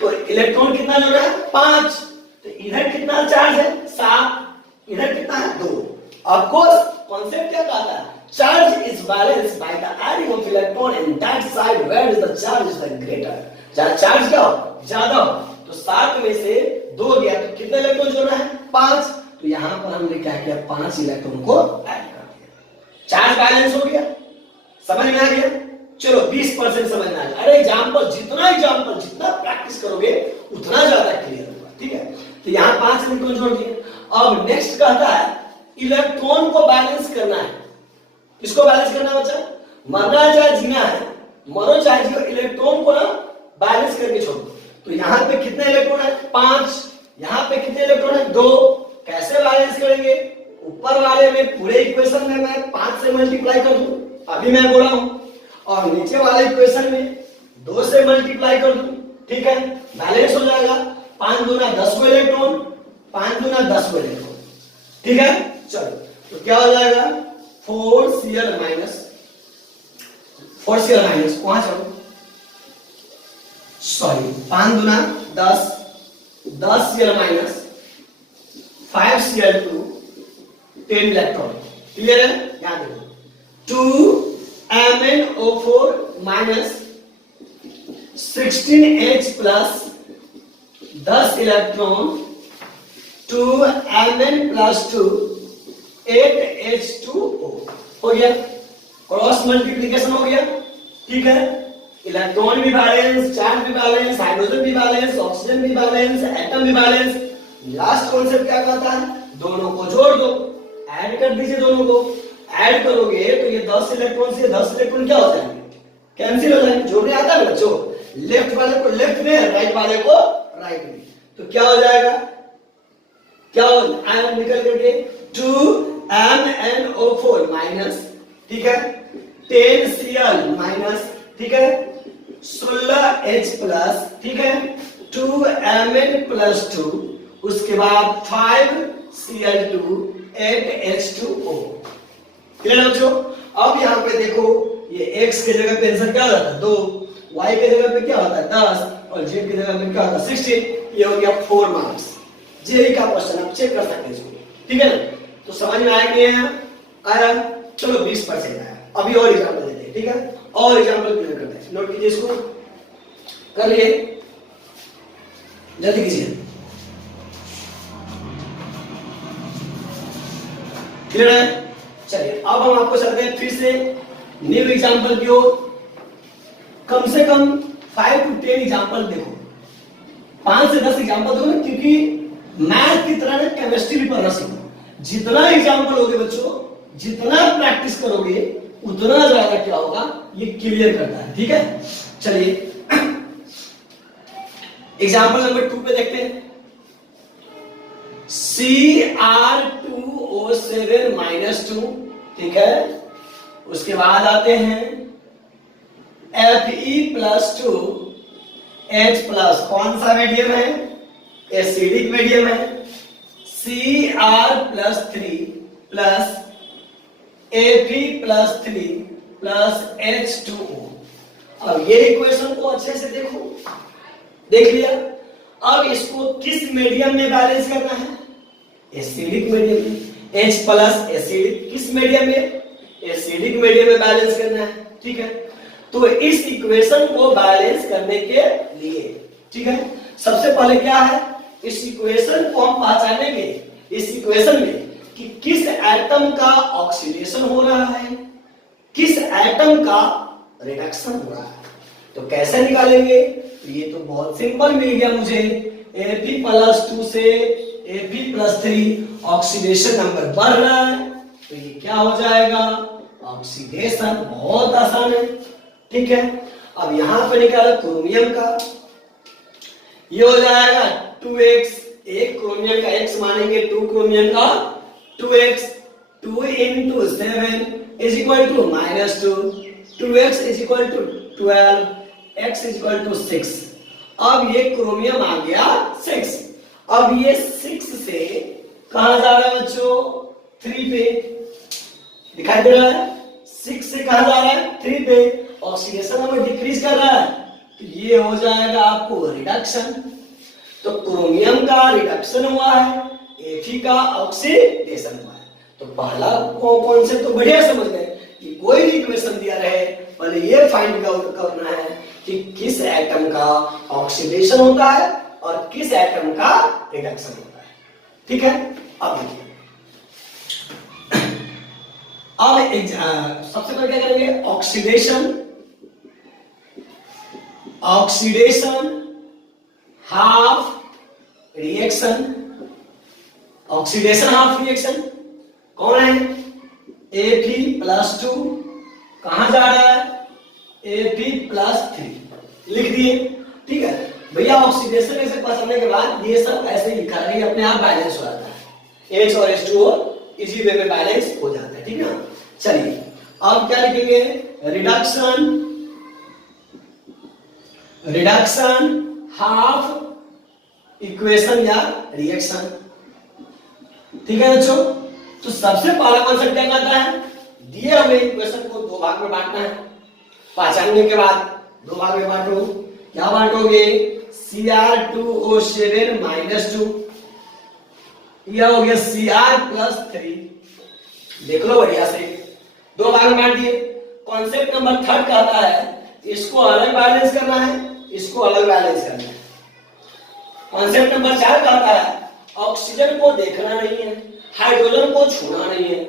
तो इलेक्ट्रॉन कितना जोड़ा है? 5। तो इधर कितना चार्ज है? 7। इधर कितना है? 2। ऑफ कोर्स कॉन्सेप्ट क्या कहता है? Charge is balanced by the adding of electron in that side where is the charge is the greater. जहां चार्ज क्या हो? ज्यादा हो। तो 7 में से 2 गया, तो कितने इलेक्ट्रॉन जोड़ना है? 5। तो यहां पर हमने क्या किया? 5 इलेक्ट्रॉन को ऐड कर दिया, चार्ज बैलेंस हो गया। समझ में आ गया? चलो 20% समझ में आ गया। अरे एग्जाम्पल जितना प्रैक्टिस करोगे उतना ज्यादा क्लियर होगा। ठीक है, तो यहाँ 5 इलेक्ट्रॉन जोड़ दिए। अब नेक्स्ट कहता है इलेक्ट्रॉन को बैलेंस करना है। किसको बैलेंस करना है बच्चा? मरना चाहे जीना है, मरो चाहे जियो, इलेक्ट्रॉन को ना बैलेंस करके छोड़ो। तो यहाँ पे कितने इलेक्ट्रॉन है? 5। यहाँ पे कितने इलेक्ट्रॉन है? 2। कैसे बैलेंस करेंगे? ऊपर वाले में पूरे इक्वेशन में मैं 5 से मल्टीप्लाई कर दूं, अभी मैं बोला हूं, और नीचे वाले इक्वेशन में 2 से मल्टीप्लाई कर दूं। ठीक है, बैलेंस हो जाएगा। 5 दूना 10 को इलेक्ट्रॉन, 5 दूना 10 को इलेक्ट्रॉन। ठीक है, चलो तो क्या हो जाएगा? 4Cl माइनस वहां चलो, सॉरी 5 दूना 10, 10Cl minus 5Cl2, 10 electron. Clear है? याद रखो 2MnO4 minus 16H plus 10 electron 2Mn plus 2 8H2O हो गया, क्रॉस मल्टीप्लीकेशन हो गया। ठीक है, इलेक्ट्रॉन भी बैलेंस, चार्ज भी बैलेंस, हाइड्रोजन भी बैलेंस, ऑक्सीजन भी बैलेंस, एटम भी बैलेंस। लास्ट कॉन्सेप्ट क्या कहता है? दोनों को जोड़ दो, ऐड कर दीजिए दोनों को। ऐड करोगे तो ये 10 इलेक्ट्रॉन से 10 इलेक्ट्रॉन क्या हो जाएंगे? कैंसिल हो जाएंगे। जोड़ने आता है बच्चों, लेफ्ट वाले को लेफ्ट में, राइट वाले को राइट में, तो क्या हो जाएगा? क्या हो आयन निकल करके 2MnO4 माइनस, ठीक है, 10Cl माइनस, ठीक है, 16H प्लस, ठीक है, 2Mn प्लस 2, उसके बाद 5Cl2 8H2O। क्लियर है बच्चों? अब यहाँ पे देखो, ये x के जगह पे आंसर क्या होता है? 2, y के जगह पे क्या होता है? 10, और z की जगह पे क्या होता है? 16। ये हो गया 4 मार्क्स। जेई का क्वेश्चन आप चेक कर सकते हैं इसको, ठीक है ना? तो समझ में आया कि आया? चलो 20% आया। अभी और एग्जांपल देते हैं, ठीक है? और एग्जांपल क्लियर करते हैं। नोट कीजिए इसको, कर लिए, जल्दी कीजिए। क्लियर है? चलिए अब हम आपको चलते हैं फिर से न्यू एग्जांपल की ओर। कम से कम 5 to 10 एग्जांपल देखो, 5 से 10 एग्जांपल दो ना, क्योंकि मैथ की तरह ना केमिस्ट्री भी पढ़ना सीखो। जितना एग्जांपल होगे बच्चों, जितना प्रैक्टिस करोगे, उतना ज्यादा क्या होगा, ये क्लियर करता है, ठीक है? चलिए एग्जांपल नंबर 2 पे देखते हैं। Cr2O7 माइनस 2, ठीक है, उसके बाद आते हैं Fe प्लस 2 H प्लस, कौन सा मीडियम है? एसिडिक मीडियम है। Cr plus 3 plus Fe plus 3 plus H2O। अब ये इक्वेशन को अच्छे से देखो, देख लिया। अब इसको किस मीडियम में बैलेंस करना है? एसिडिक मीडियम में। H प्लस एसिडिक, किस मीडियम में? एसिडिक मीडियम में बैलेंस करना है, ठीक है? तो इस इक्वेशन को बैलेंस करने के लिए, ठीक है, सबसे पहले क्या है, इस इक्वेशन को हम पहचानेंगे, इस इक्वेशन में कि किस एटम का ऑक्सीडेशन हो रहा है, किस एटम का रिडक्शन हो रहा है। तो कैसे निकालेंगे? ये तो बहुत सिंपल मिल गया मुझे। Fe प्लस 2 से Fe प्लस 3 ऑक्सीडेशन नंबर बढ़ रहा है, तो ये क्या हो जाएगा? ऑक्सीडेशन। बहुत आसान है, ठीक है? अब यहां पर निकाला क्रोमियम का, ये हो जाएगा 2x, एक क्रोमियम का x मानेंगे, 2 क्रोमियम का 2x, 2 into 7 is equal to -2, 2x is equal to 12, x is equal to 6। अब ये क्रोमियम आ गया 6। अब ये 6 से कहां जा रहा है बच्चों? 3 पे, दिखाई दे रहा है? 6 से कहां जा रहा है? 3 पे। ऑक्सीडेशन नंबर डिक्रीज कर रहा है, तो ये हो जाएगा आपको रिडक्शन। तो क्रोमियम का रिडक्शन हुआ है, Fe का ऑक्सीडेशन हुआ है। तो पहला कॉन्सेप्ट तो बढ़िया समझ गए कि कोई भी इक्वेशन दिया रहे, पहले ये फाइंड करना है कि किस एटम का ऑक्सीडेशन होता है और किस एटम का रिडक्शन होता है, ठीक है? अब देखिए, अब सबसे पहले क्या करेंगे? Oxidation half reaction. Oxidation half reaction कौन है? Fe प्लस 2 कहां जा रहा है? Fe प्लस 3 लिख दिए, ठीक है भैया? ऑक्सीडेशन ऐसे पढ़ने के बाद ये सब ऐसे ही लिखा रही, अपने आप बैलेंस हो जाता है। H और H2O इजी वे में बैलेंस हो जाता है, ठीक है? चलिए अब क्या लिखेंगे? रिडक्शन हाफ इक्वेशन या रिएक्शन, ठीक है बच्चों? तो सबसे पहला कॉन्सेप्ट क्या कहता है? दिए हमें इक्वेशन को 2 भाग में बांटना है। पहचानने के बाद 2 भाग में बांटो। क्या बांटोगे? Cr2O7 माइनस 2, यह हो गया Cr प्लस 3। देख लो बढ़िया से, 2 भाग में बांट दिए। कॉन्सेप्ट नंबर 3 कहता है इसको अलग बैलेंस करना है, इसको अलग बैलेंस करना है। कॉन्सेप्ट नंबर 4 कहता है ऑक्सीजन को देखना नहीं है, हाइड्रोजन को छूना नहीं है।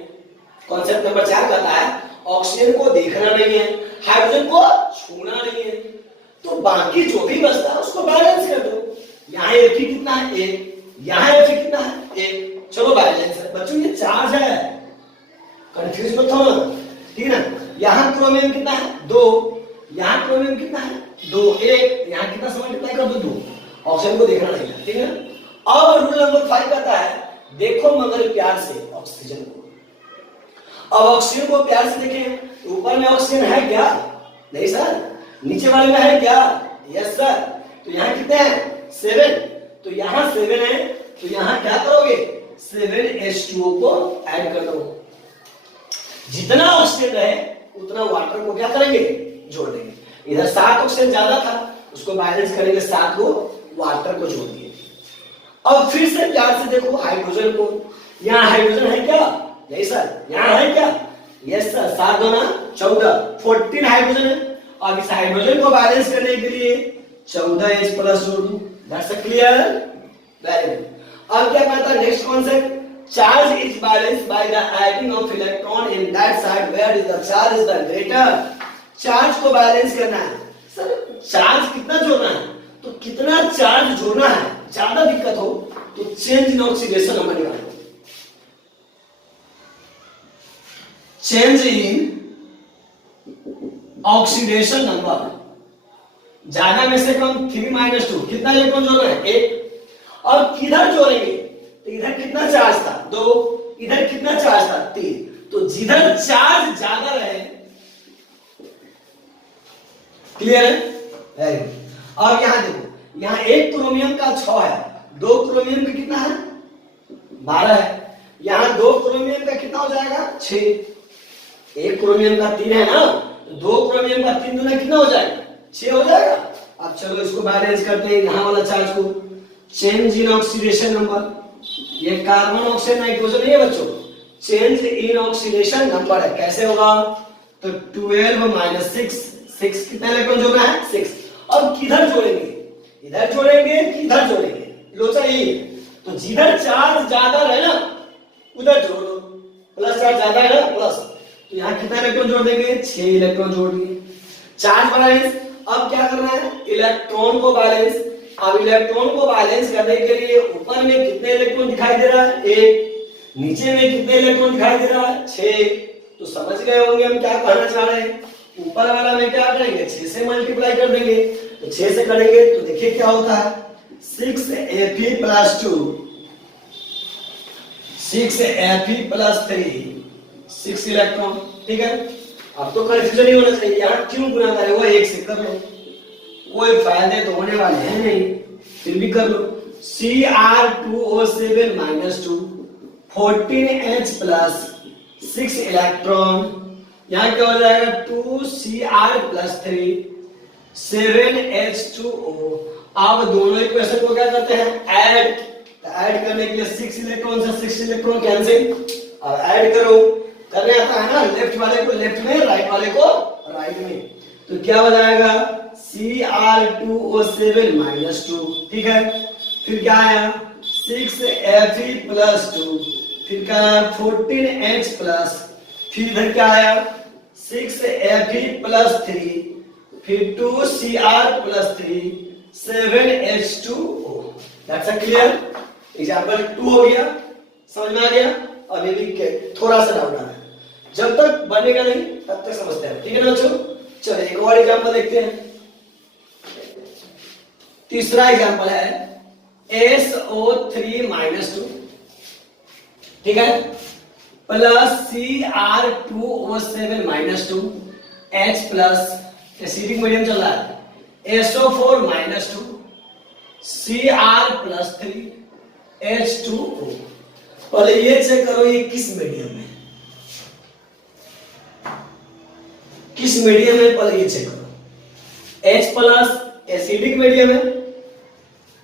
कॉन्सेप्ट नंबर 4 कहता है ऑक्सीजन को देखना नहीं है, हाइड्रोजन को छूना नहीं है। बाकी जो भी बचता है उसको बैलेंस कर दो। यहाँ एफ ही कितना है, एक, यहाँ एफ ही कितना है, एक, चलो बैलेंस है। बच्चों ये चार्ज है, कंफ्यूज मत होना, ठीक है ना। यहाँ क्रोमियम कितना है, 2, यहाँ क्रोमियम कितना है, 2, 1, यहाँ कितना से मल्टीप्लाई कर दो, 2। ऑप्शन को देखना नहीं है, ठीक है। अब रूल नंबर 5 कहता है देखो मगर प्यार से ऑक्सीजन को। अब ऑक्सीजन को प्यार से देखें, ऊपर में ऑक्सीजन है क्या, नहीं सर। नीचे वाले में है क्या, यस सर। तो यहाँ कितने हैं, 7, तो यहाँ 7 है, तो यहाँ क्या करोगे, 7H2O को ऐड कर दो। जितना ऑक्सीजन है उतना वाटर को क्या करेंगे, जोड़ देंगे। इधर 7 ऑक्सीजन ज्यादा था, उसको बैलेंस करेंगे, 7 को वाटर को जोड़ दिए। अब फिर से प्यार से देखो हाइड्रोजन को, यहाँ हाइड्रोजन है क्या, नहीं सर। यहाँ है क्या, यस सर। 7 दूना 14, 14 हाइड्रोजन है। अब इस हाइड्रोजन को बैलेंस करने के लिए 14H प्लस जोड़ दूं। That's clear, very good. अब क्या कहता है next concept, charge is balanced by the adding of electron in that side where is the charge is the greater. Charge को बैलेंस करना है सर, चार्ज कितना जोड़ना है, तो कितना चार्ज जोड़ना है। ज्यादा दिक्कत हो तो चेंज इन ऑक्सीडेशन नंबर निकालो, चेंज इन ऑक्सीडेशन नंबर। ज्यादा में से कम 3 - 2, कितना इलेक्ट्रॉन जोड़ना है, 1। और किधर जोड़ेंगे, तो इधर कितना चार्ज था, 2, इधर कितना चार्ज था, 3। तो जिधर चार्ज ज्यादा रहे, क्लियर है, वेरी गुड। अब यहां देखो, यहाँ 1 क्रोमियम का 6 है, 2 क्रोमियम का कितना है, 12 है। यहाँ 2 क्रोमियम का कितना हो जाएगा, 6। 1 क्रोमियम का 3 है ना, 2 क्रोमियम का 3 दूना कितना हो जाएगा, 6 हो जाएगा। अब चलो इसको बैलेंस करते हैं, यहाँ वाला चार्ज को। चेंज इन ऑक्सीडेशन नंबर, ये कार्बन ऑक्सीजन नाइट्रोजन नहीं है बच्चों, चेंज इन ऑक्सीडेशन नंबर है। कैसे होगा, तो 12 - 6, 6 कितना इलेक्ट्रॉन जोड़ना है, 6। अब किधर जोड़ेंगे, इधर जोड़ेंगे कि इधर जोड़ेंगे, लोचा यही है। तो जिधर चार्ज ज्यादा रहे ना उधर जोड़ दो, प्लस चार्ज ज्यादा है ना, प्लस। तो यहाँ कितना इलेक्ट्रॉन जोड़ देंगे, 6 इलेक्ट्रॉन जोड़ दिए। चार्ज बैलेंस, अब क्या करना है, इलेक्ट्रॉन को बैलेंस। अब इलेक्ट्रॉन को बैलेंस करने के लिए ऊपर में कितने इलेक्ट्रॉन दिखाई दे रहा है, 1। नीचे में कितने इलेक्ट्रॉन दिखाई दे रहा है, 6। तो समझ गए होंगे हम क्या कहना चाह रहे हैं। ऊपर वाला में क्या करेंगे, 6 से मल्टीप्लाई कर देंगे, तो 6 से करेंगे तो देखिए क्या होता है, 6Fe + 2, 6Fe + 3, 6 इलेक्ट्रॉन, ठीक है। अब तो कंफ्यूजन नहीं होना चाहिए, यहाँ क्यों गुना करे, वो 1 से कर लो, कोई फायदे तो होने वाले हैं नहीं, फिर भी कर लो। Cr2O7 - 2, 14H + 6 इलेक्ट्रॉन, यहाँ क्या हो जाएगा, 2Cr + 3, 7H2O। अब दोनों इक्वेशन को क्या करते हैं, ऐड। ऐड करने के लिए 6 इलेक्ट्रॉन से 6 इलेक्ट्रॉन कैंसिल, अब ऐड करो। करने आता है ना, लेफ्ट वाले को लेफ्ट में, राइट वाले को राइट में। तो क्या हो जाएगा, Cr2O7 - 2, ठीक है। फिर क्या आया, 6Fe + 2, फिर क्या आया, 14H+, फिर इधर क्या आया, 6Fe + 3, फिर 2Cr + 3, 7H2O। That's clear. Example 2 हो गया, समझ में आ गया। अभी भी थोड़ा सा डाउट आ रहा है, जब तक बनेगा नहीं तब तक समझते हैं, ठीक है ना बच्चों। चलो एक और एग्जांपल देखते हैं। तीसरा एग्जांपल है SO3 - 2, ठीक है, plus Cr2O7 - 2, H plus acidic medium चल रहा है, SO4 - 2, Cr + 3, H2O। पहले ये चेक करो ये किस मीडियम में, किस मीडियम में, पहले ये चेक करो। H प्लस एसिडिक मीडियम है,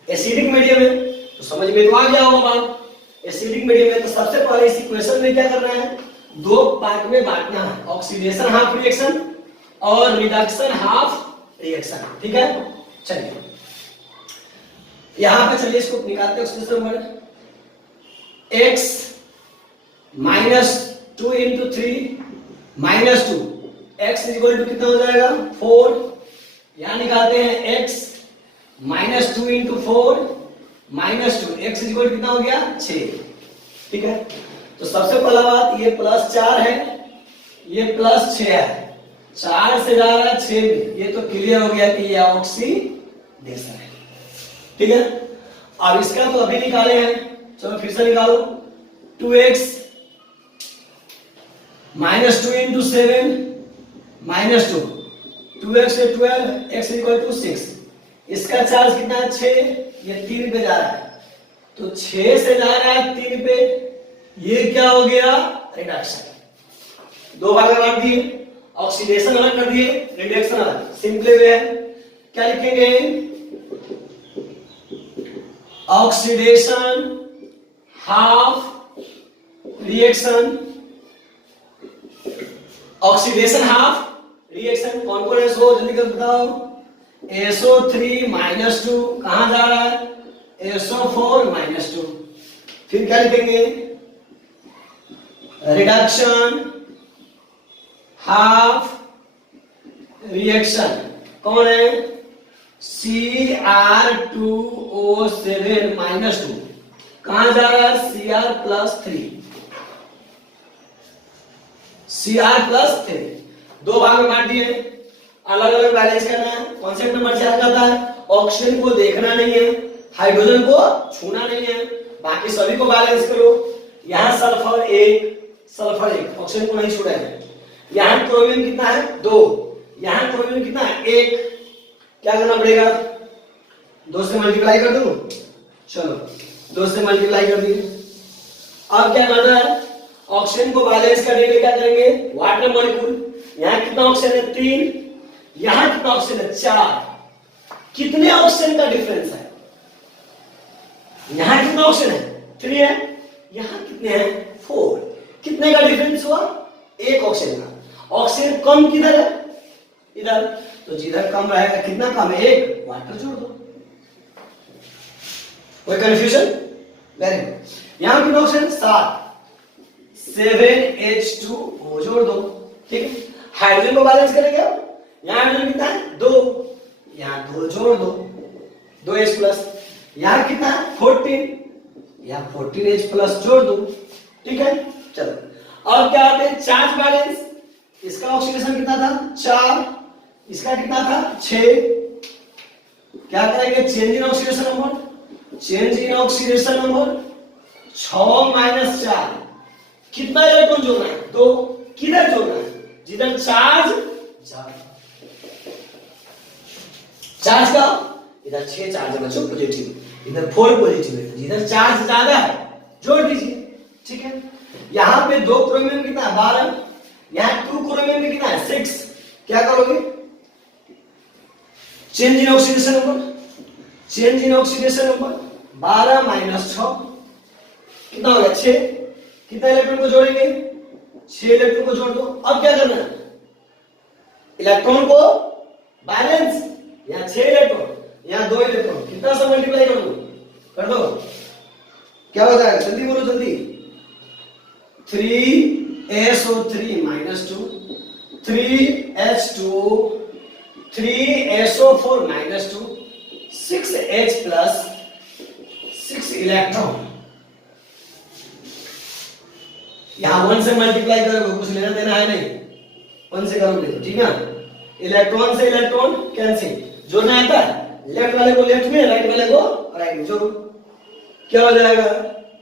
एसिडिक मीडियम है तो समझ में तो आ गया होगा बात। एसिडिक मीडियम में तो सबसे पहले इस इक्वेशन में क्या करना है, 2 पार्ट में बांटना है, ऑक्सीडेशन हाफ रिएक्शन और रिडक्शन हाफ रिएक्शन, ठीक है। चलिए यहां पे चलिए इसको निकालते हैं ऑक्सीडेशन नंबर। x -2 × 3 - 2, x = कितना हो जाएगा, 4। यहां निकालते हैं x minus 2 into 4 minus 2, x equal कितना हो गया 6। ठीक है, तो सबसे पहला बात ये +4 है, ये +6 है, 4 से जा रहा है 6 में, ये तो क्लियर हो गया कि ये ऑक्सीडेशन है। ठीक है, अब इसका तो अभी निकाले हैं, चलो फिर से निकालो। 2x minus 2 into 7 minus 2, 2x से 12, x इक्वल टू 6। इसका चार्ज कितना है 6, ये 3 पे जा रहा है, तो 6 से जा रहा है 3 पे, ये क्या हो गया रिडक्शन। दो भाग में बांट दिए, ऑक्सीडेशन अलग कर दिए, रिडक्शन अलग। सिंपल वे है, क्या लिखेंगे? Oxidation half reaction, oxidation half reaction. कौन कौन एसओ जल्दी कर बताओ? SO3 माइनस 2 कहां जा रहा है? SO4 minus 2। फिर क्या लिखेंगे? Reduction half reaction. कौन है? Cr2O7 माइनस 2 कहां जा रहा है? Cr+3, Cr+3। दो भाग में बांट दिए, अलग अलग बैलेंस करना है। कॉन्सेप्ट नंबर 4 कहता है ऑक्सीजन को देखना नहीं है, हाइड्रोजन को छूना नहीं है, बाकी सभी को बैलेंस करो। यहां सल्फर 1, सल्फर 1, ऑक्सीजन को नहीं छूना है। यहां क्रोमियम कितना है? 2, यहां क्रोमियम कितना है? 1। क्या करना पड़ेगा? 2 से मल्टीप्लाई कर दूं? चलो 2 से मल्टीप्लाई कर दिए। अब क्या करना है? ऑक्सीजन को बैलेंस करने के लिए क्या करेंगे? Water molecule. यहां कितना ऑक्सीजन है? 3, यहां कितना ऑक्सीजन है? 4। कितने ऑक्सीजन का डिफरेंस है? यहां कितना ऑक्सीजन है? 3 है, यहां कितने हैं? 4। कितने का डिफरेंस हुआ? 1 ऑक्सीजन का। ऑक्सीजन कम किधर है? इधर, तो जिधर कम रहेगा कितना कम है? 1, वाटर जोड़ दो। कोई कंफ्यूजन? Very good. यहां कितना ऑक्सीजन? 7, 7H2O जोड़ दो। ठीक है, हाइड्रोजन को बैलेंस करेंगे। यहां हाइड्रोजन कितना है? 2, यहां 2 जोड़ दो, 2H+। यहां कितना है? 14, यहां 14H+ जोड़ दो। ठीक है, चलो अब क्या आते हैं? Charge balance. इसका ऑक्सीडेशन कितना था? 4, इसका कितना था? 6। क्या करेंगे? Change in oxidation number, change in oxidation number 6 minus 4। कितना इलेक्ट्रॉन जोड़ना है? 2। किधर जोड़ना है? जिधर चार्ज ज्यादा। चार्ज का इधर 6 चार्ज है बच्चों पॉजिटिव, इधर 4 पॉजिटिव है, जिधर चार्ज ज्यादा है जोड़ दीजिए। ठीक है, यहां पे 2 क्रोमियम कितना है? 12, यहां 2 क्रोमियम में कितना है? 6। क्या करोगे? Change in oxidation number, change in oxidation number 12 minus 6 कितना हो गया? 6। कितना इलेक्ट्रॉन को जोड़ेंगे? 6 इलेक्ट्रॉन को जोड़ दो। अब क्या करना है? इलेक्ट्रॉन को बैलेंस। यहां 6 इलेक्ट्रॉन, यहां 2 इलेक्ट्रॉन, कितना सा मल्टीप्लाई कर दो? कर दो। क्या हो जाएगा? जल्दी बोलो जल्दी। 3SO3 minus 2, 3H2O, 3SO4 minus 2, 6H+, 6 electron. यहां 1 से मल्टीप्लाई करोगे, कुछ लेना देना है नहीं, 1 से करोगे। ठीक है, इलेक्ट्रॉन से इलेक्ट्रॉन कैंसिल, जोड़ना आता है? लेफ्ट वाले को लेफ्ट में, राइट वाले को राइट में जोड़ो। क्या हो जाएगा?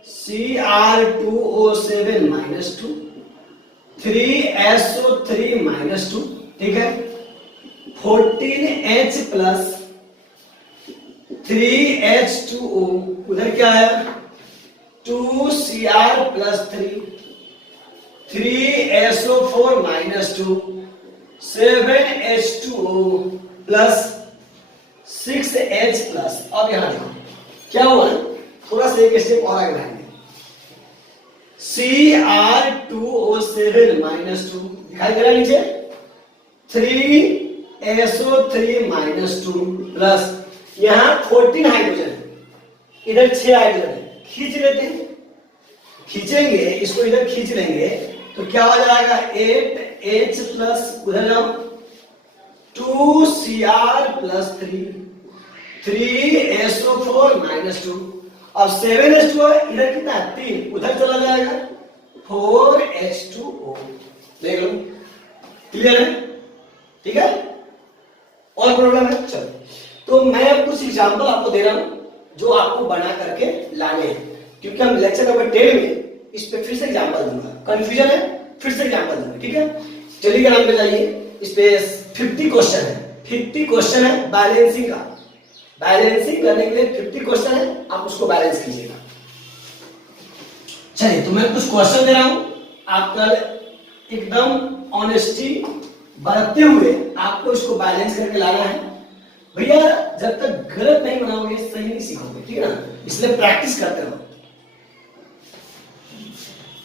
Cr2O7 minus 2, 3SO3 minus 2। ठीक है, 14H+ 3H2O, उधर क्या है? 2Cr+3, 3SO4 minus 2, 7H2O plus 6H+। अब यहां देखो क्या हुआ, थोड़ा सा एक स्टेप और आगे बढ़ाएंगे। Cr2O7 माइनस 2 दिखाई दे रहा है नीचे, 3SO3 माइनस 2 प्लस यहां 14 हाइड्रोजन, इधर 6 हाइड्रोजन है, खींच लेते हैं। खींचेंगे इसको, इधर खींच लेंगे तो क्या हो जाएगा? 8H+, उधर जाओ 2Cr प्लस 3SO4 माइनस 2, अब 7H2 इधर कितना है 3, उधर चला जाएगा 4H2O। देख लो, क्लियर है? ठीक है, और प्रॉब्लम है? चलो, तो मैं कुछ एग्जांपल आपको दे रहा हूं जो आपको बना करके लाने हैं, क्योंकि हम लेक्चर नंबर 10 में इस पे फिर से एग्जांपल दूंगा। कंफ्यूजन है, फिर से एग्जांपल दूंगा, ठीक है? टेलीग्राम पे जाइए, इस पे 50 क्वेश्चन है, 50 क्वेश्चन है बैलेंसिंग का। बैलेंसिंग करने के लिए 50 क्वेश्चन है, आप उसको बैलेंस कीजिएगा। चलिए, तो मैं कुछ क्वेश्चन दे रहा हूं, आप कल एकदम ऑनेस्टी बरतते हुए आपको इसको बैलेंस करके लाना है। भैया जब तक गलत नहीं बनाओगे सही नहीं सीखोगे, ठीक है ना? इसलिए प्रैक्टिस करते रहो।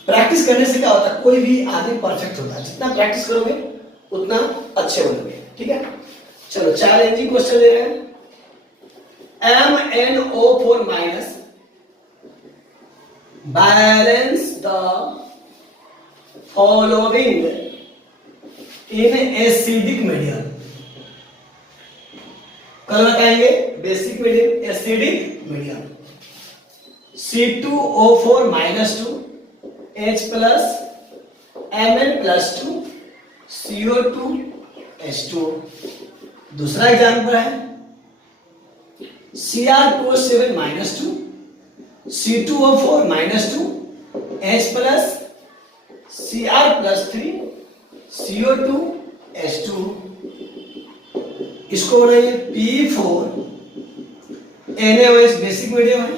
प्रैक्टिस करने से क्या होता है, कोई भी आदमी परफेक्ट होता है। जितना प्रैक्टिस करोगे उतना अच्छे बनोगे, ठीक है? चलो, चैलेंजिंग क्वेश्चन ले रहे हैं। MnO4 minus balance the following in acidic medium. कल बताएंगे basic medium, acidic medium. C2O4 minus 2, H plus Mn plus 2, CO2 H2O। दूसरा एग्जाम्पल है Cr2O7 minus 2, C2O4 minus 2, H plus Cr plus 3, CO2 H2। इसको बनाइए P4 NaOH, basic medium है।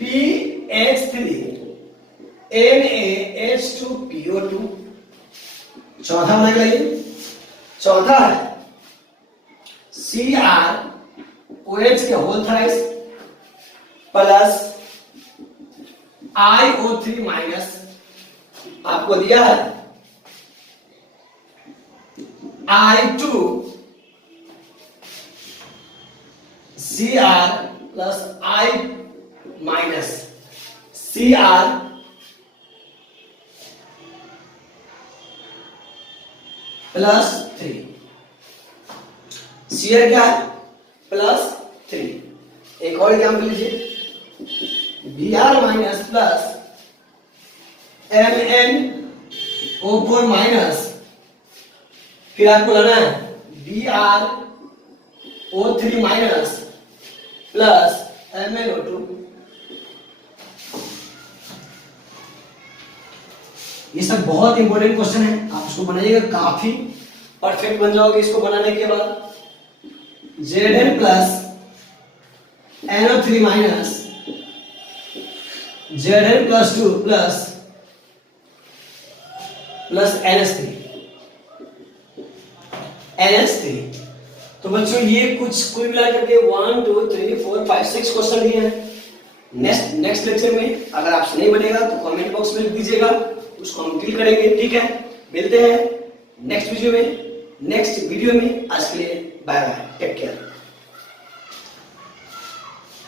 PH3 NaH2PO2। चौथा बना के लाइए, चौथा है CrOH के whole thrice plus IO3 minus, आपको दिया है I2 Cr plus I minus Cr plus 3। Cr क्या है? प्लस 3। एक और एग्जाम्पल लीजिए, Br minus plus MnO4 minus, फिर आपको लाना है BrO3 माइनस प्लस MnO2। ये सब बहुत इंपॉर्टेंट क्वेश्चन है, आप इसको बनाइएगा, काफी परफेक्ट बन जाओगे इसको बनाने के बाद। Zn plus NO3 minus Zn plus 2 plus NH3। तो बच्चों ये कुछ कुल मिला करके 1 2 3 4 5 6 क्वेश्चन दिए हैं। नेक्स्ट लेक्चर में अगर आपसे नहीं बनेगा तो कमेंट बॉक्स में लिख दीजिएगा, उसको हम क्लियर करेंगे, ठीक है? मिलते हैं नेक्स्ट वीडियो में। आज के लिए बाय बाय, टेक केयर।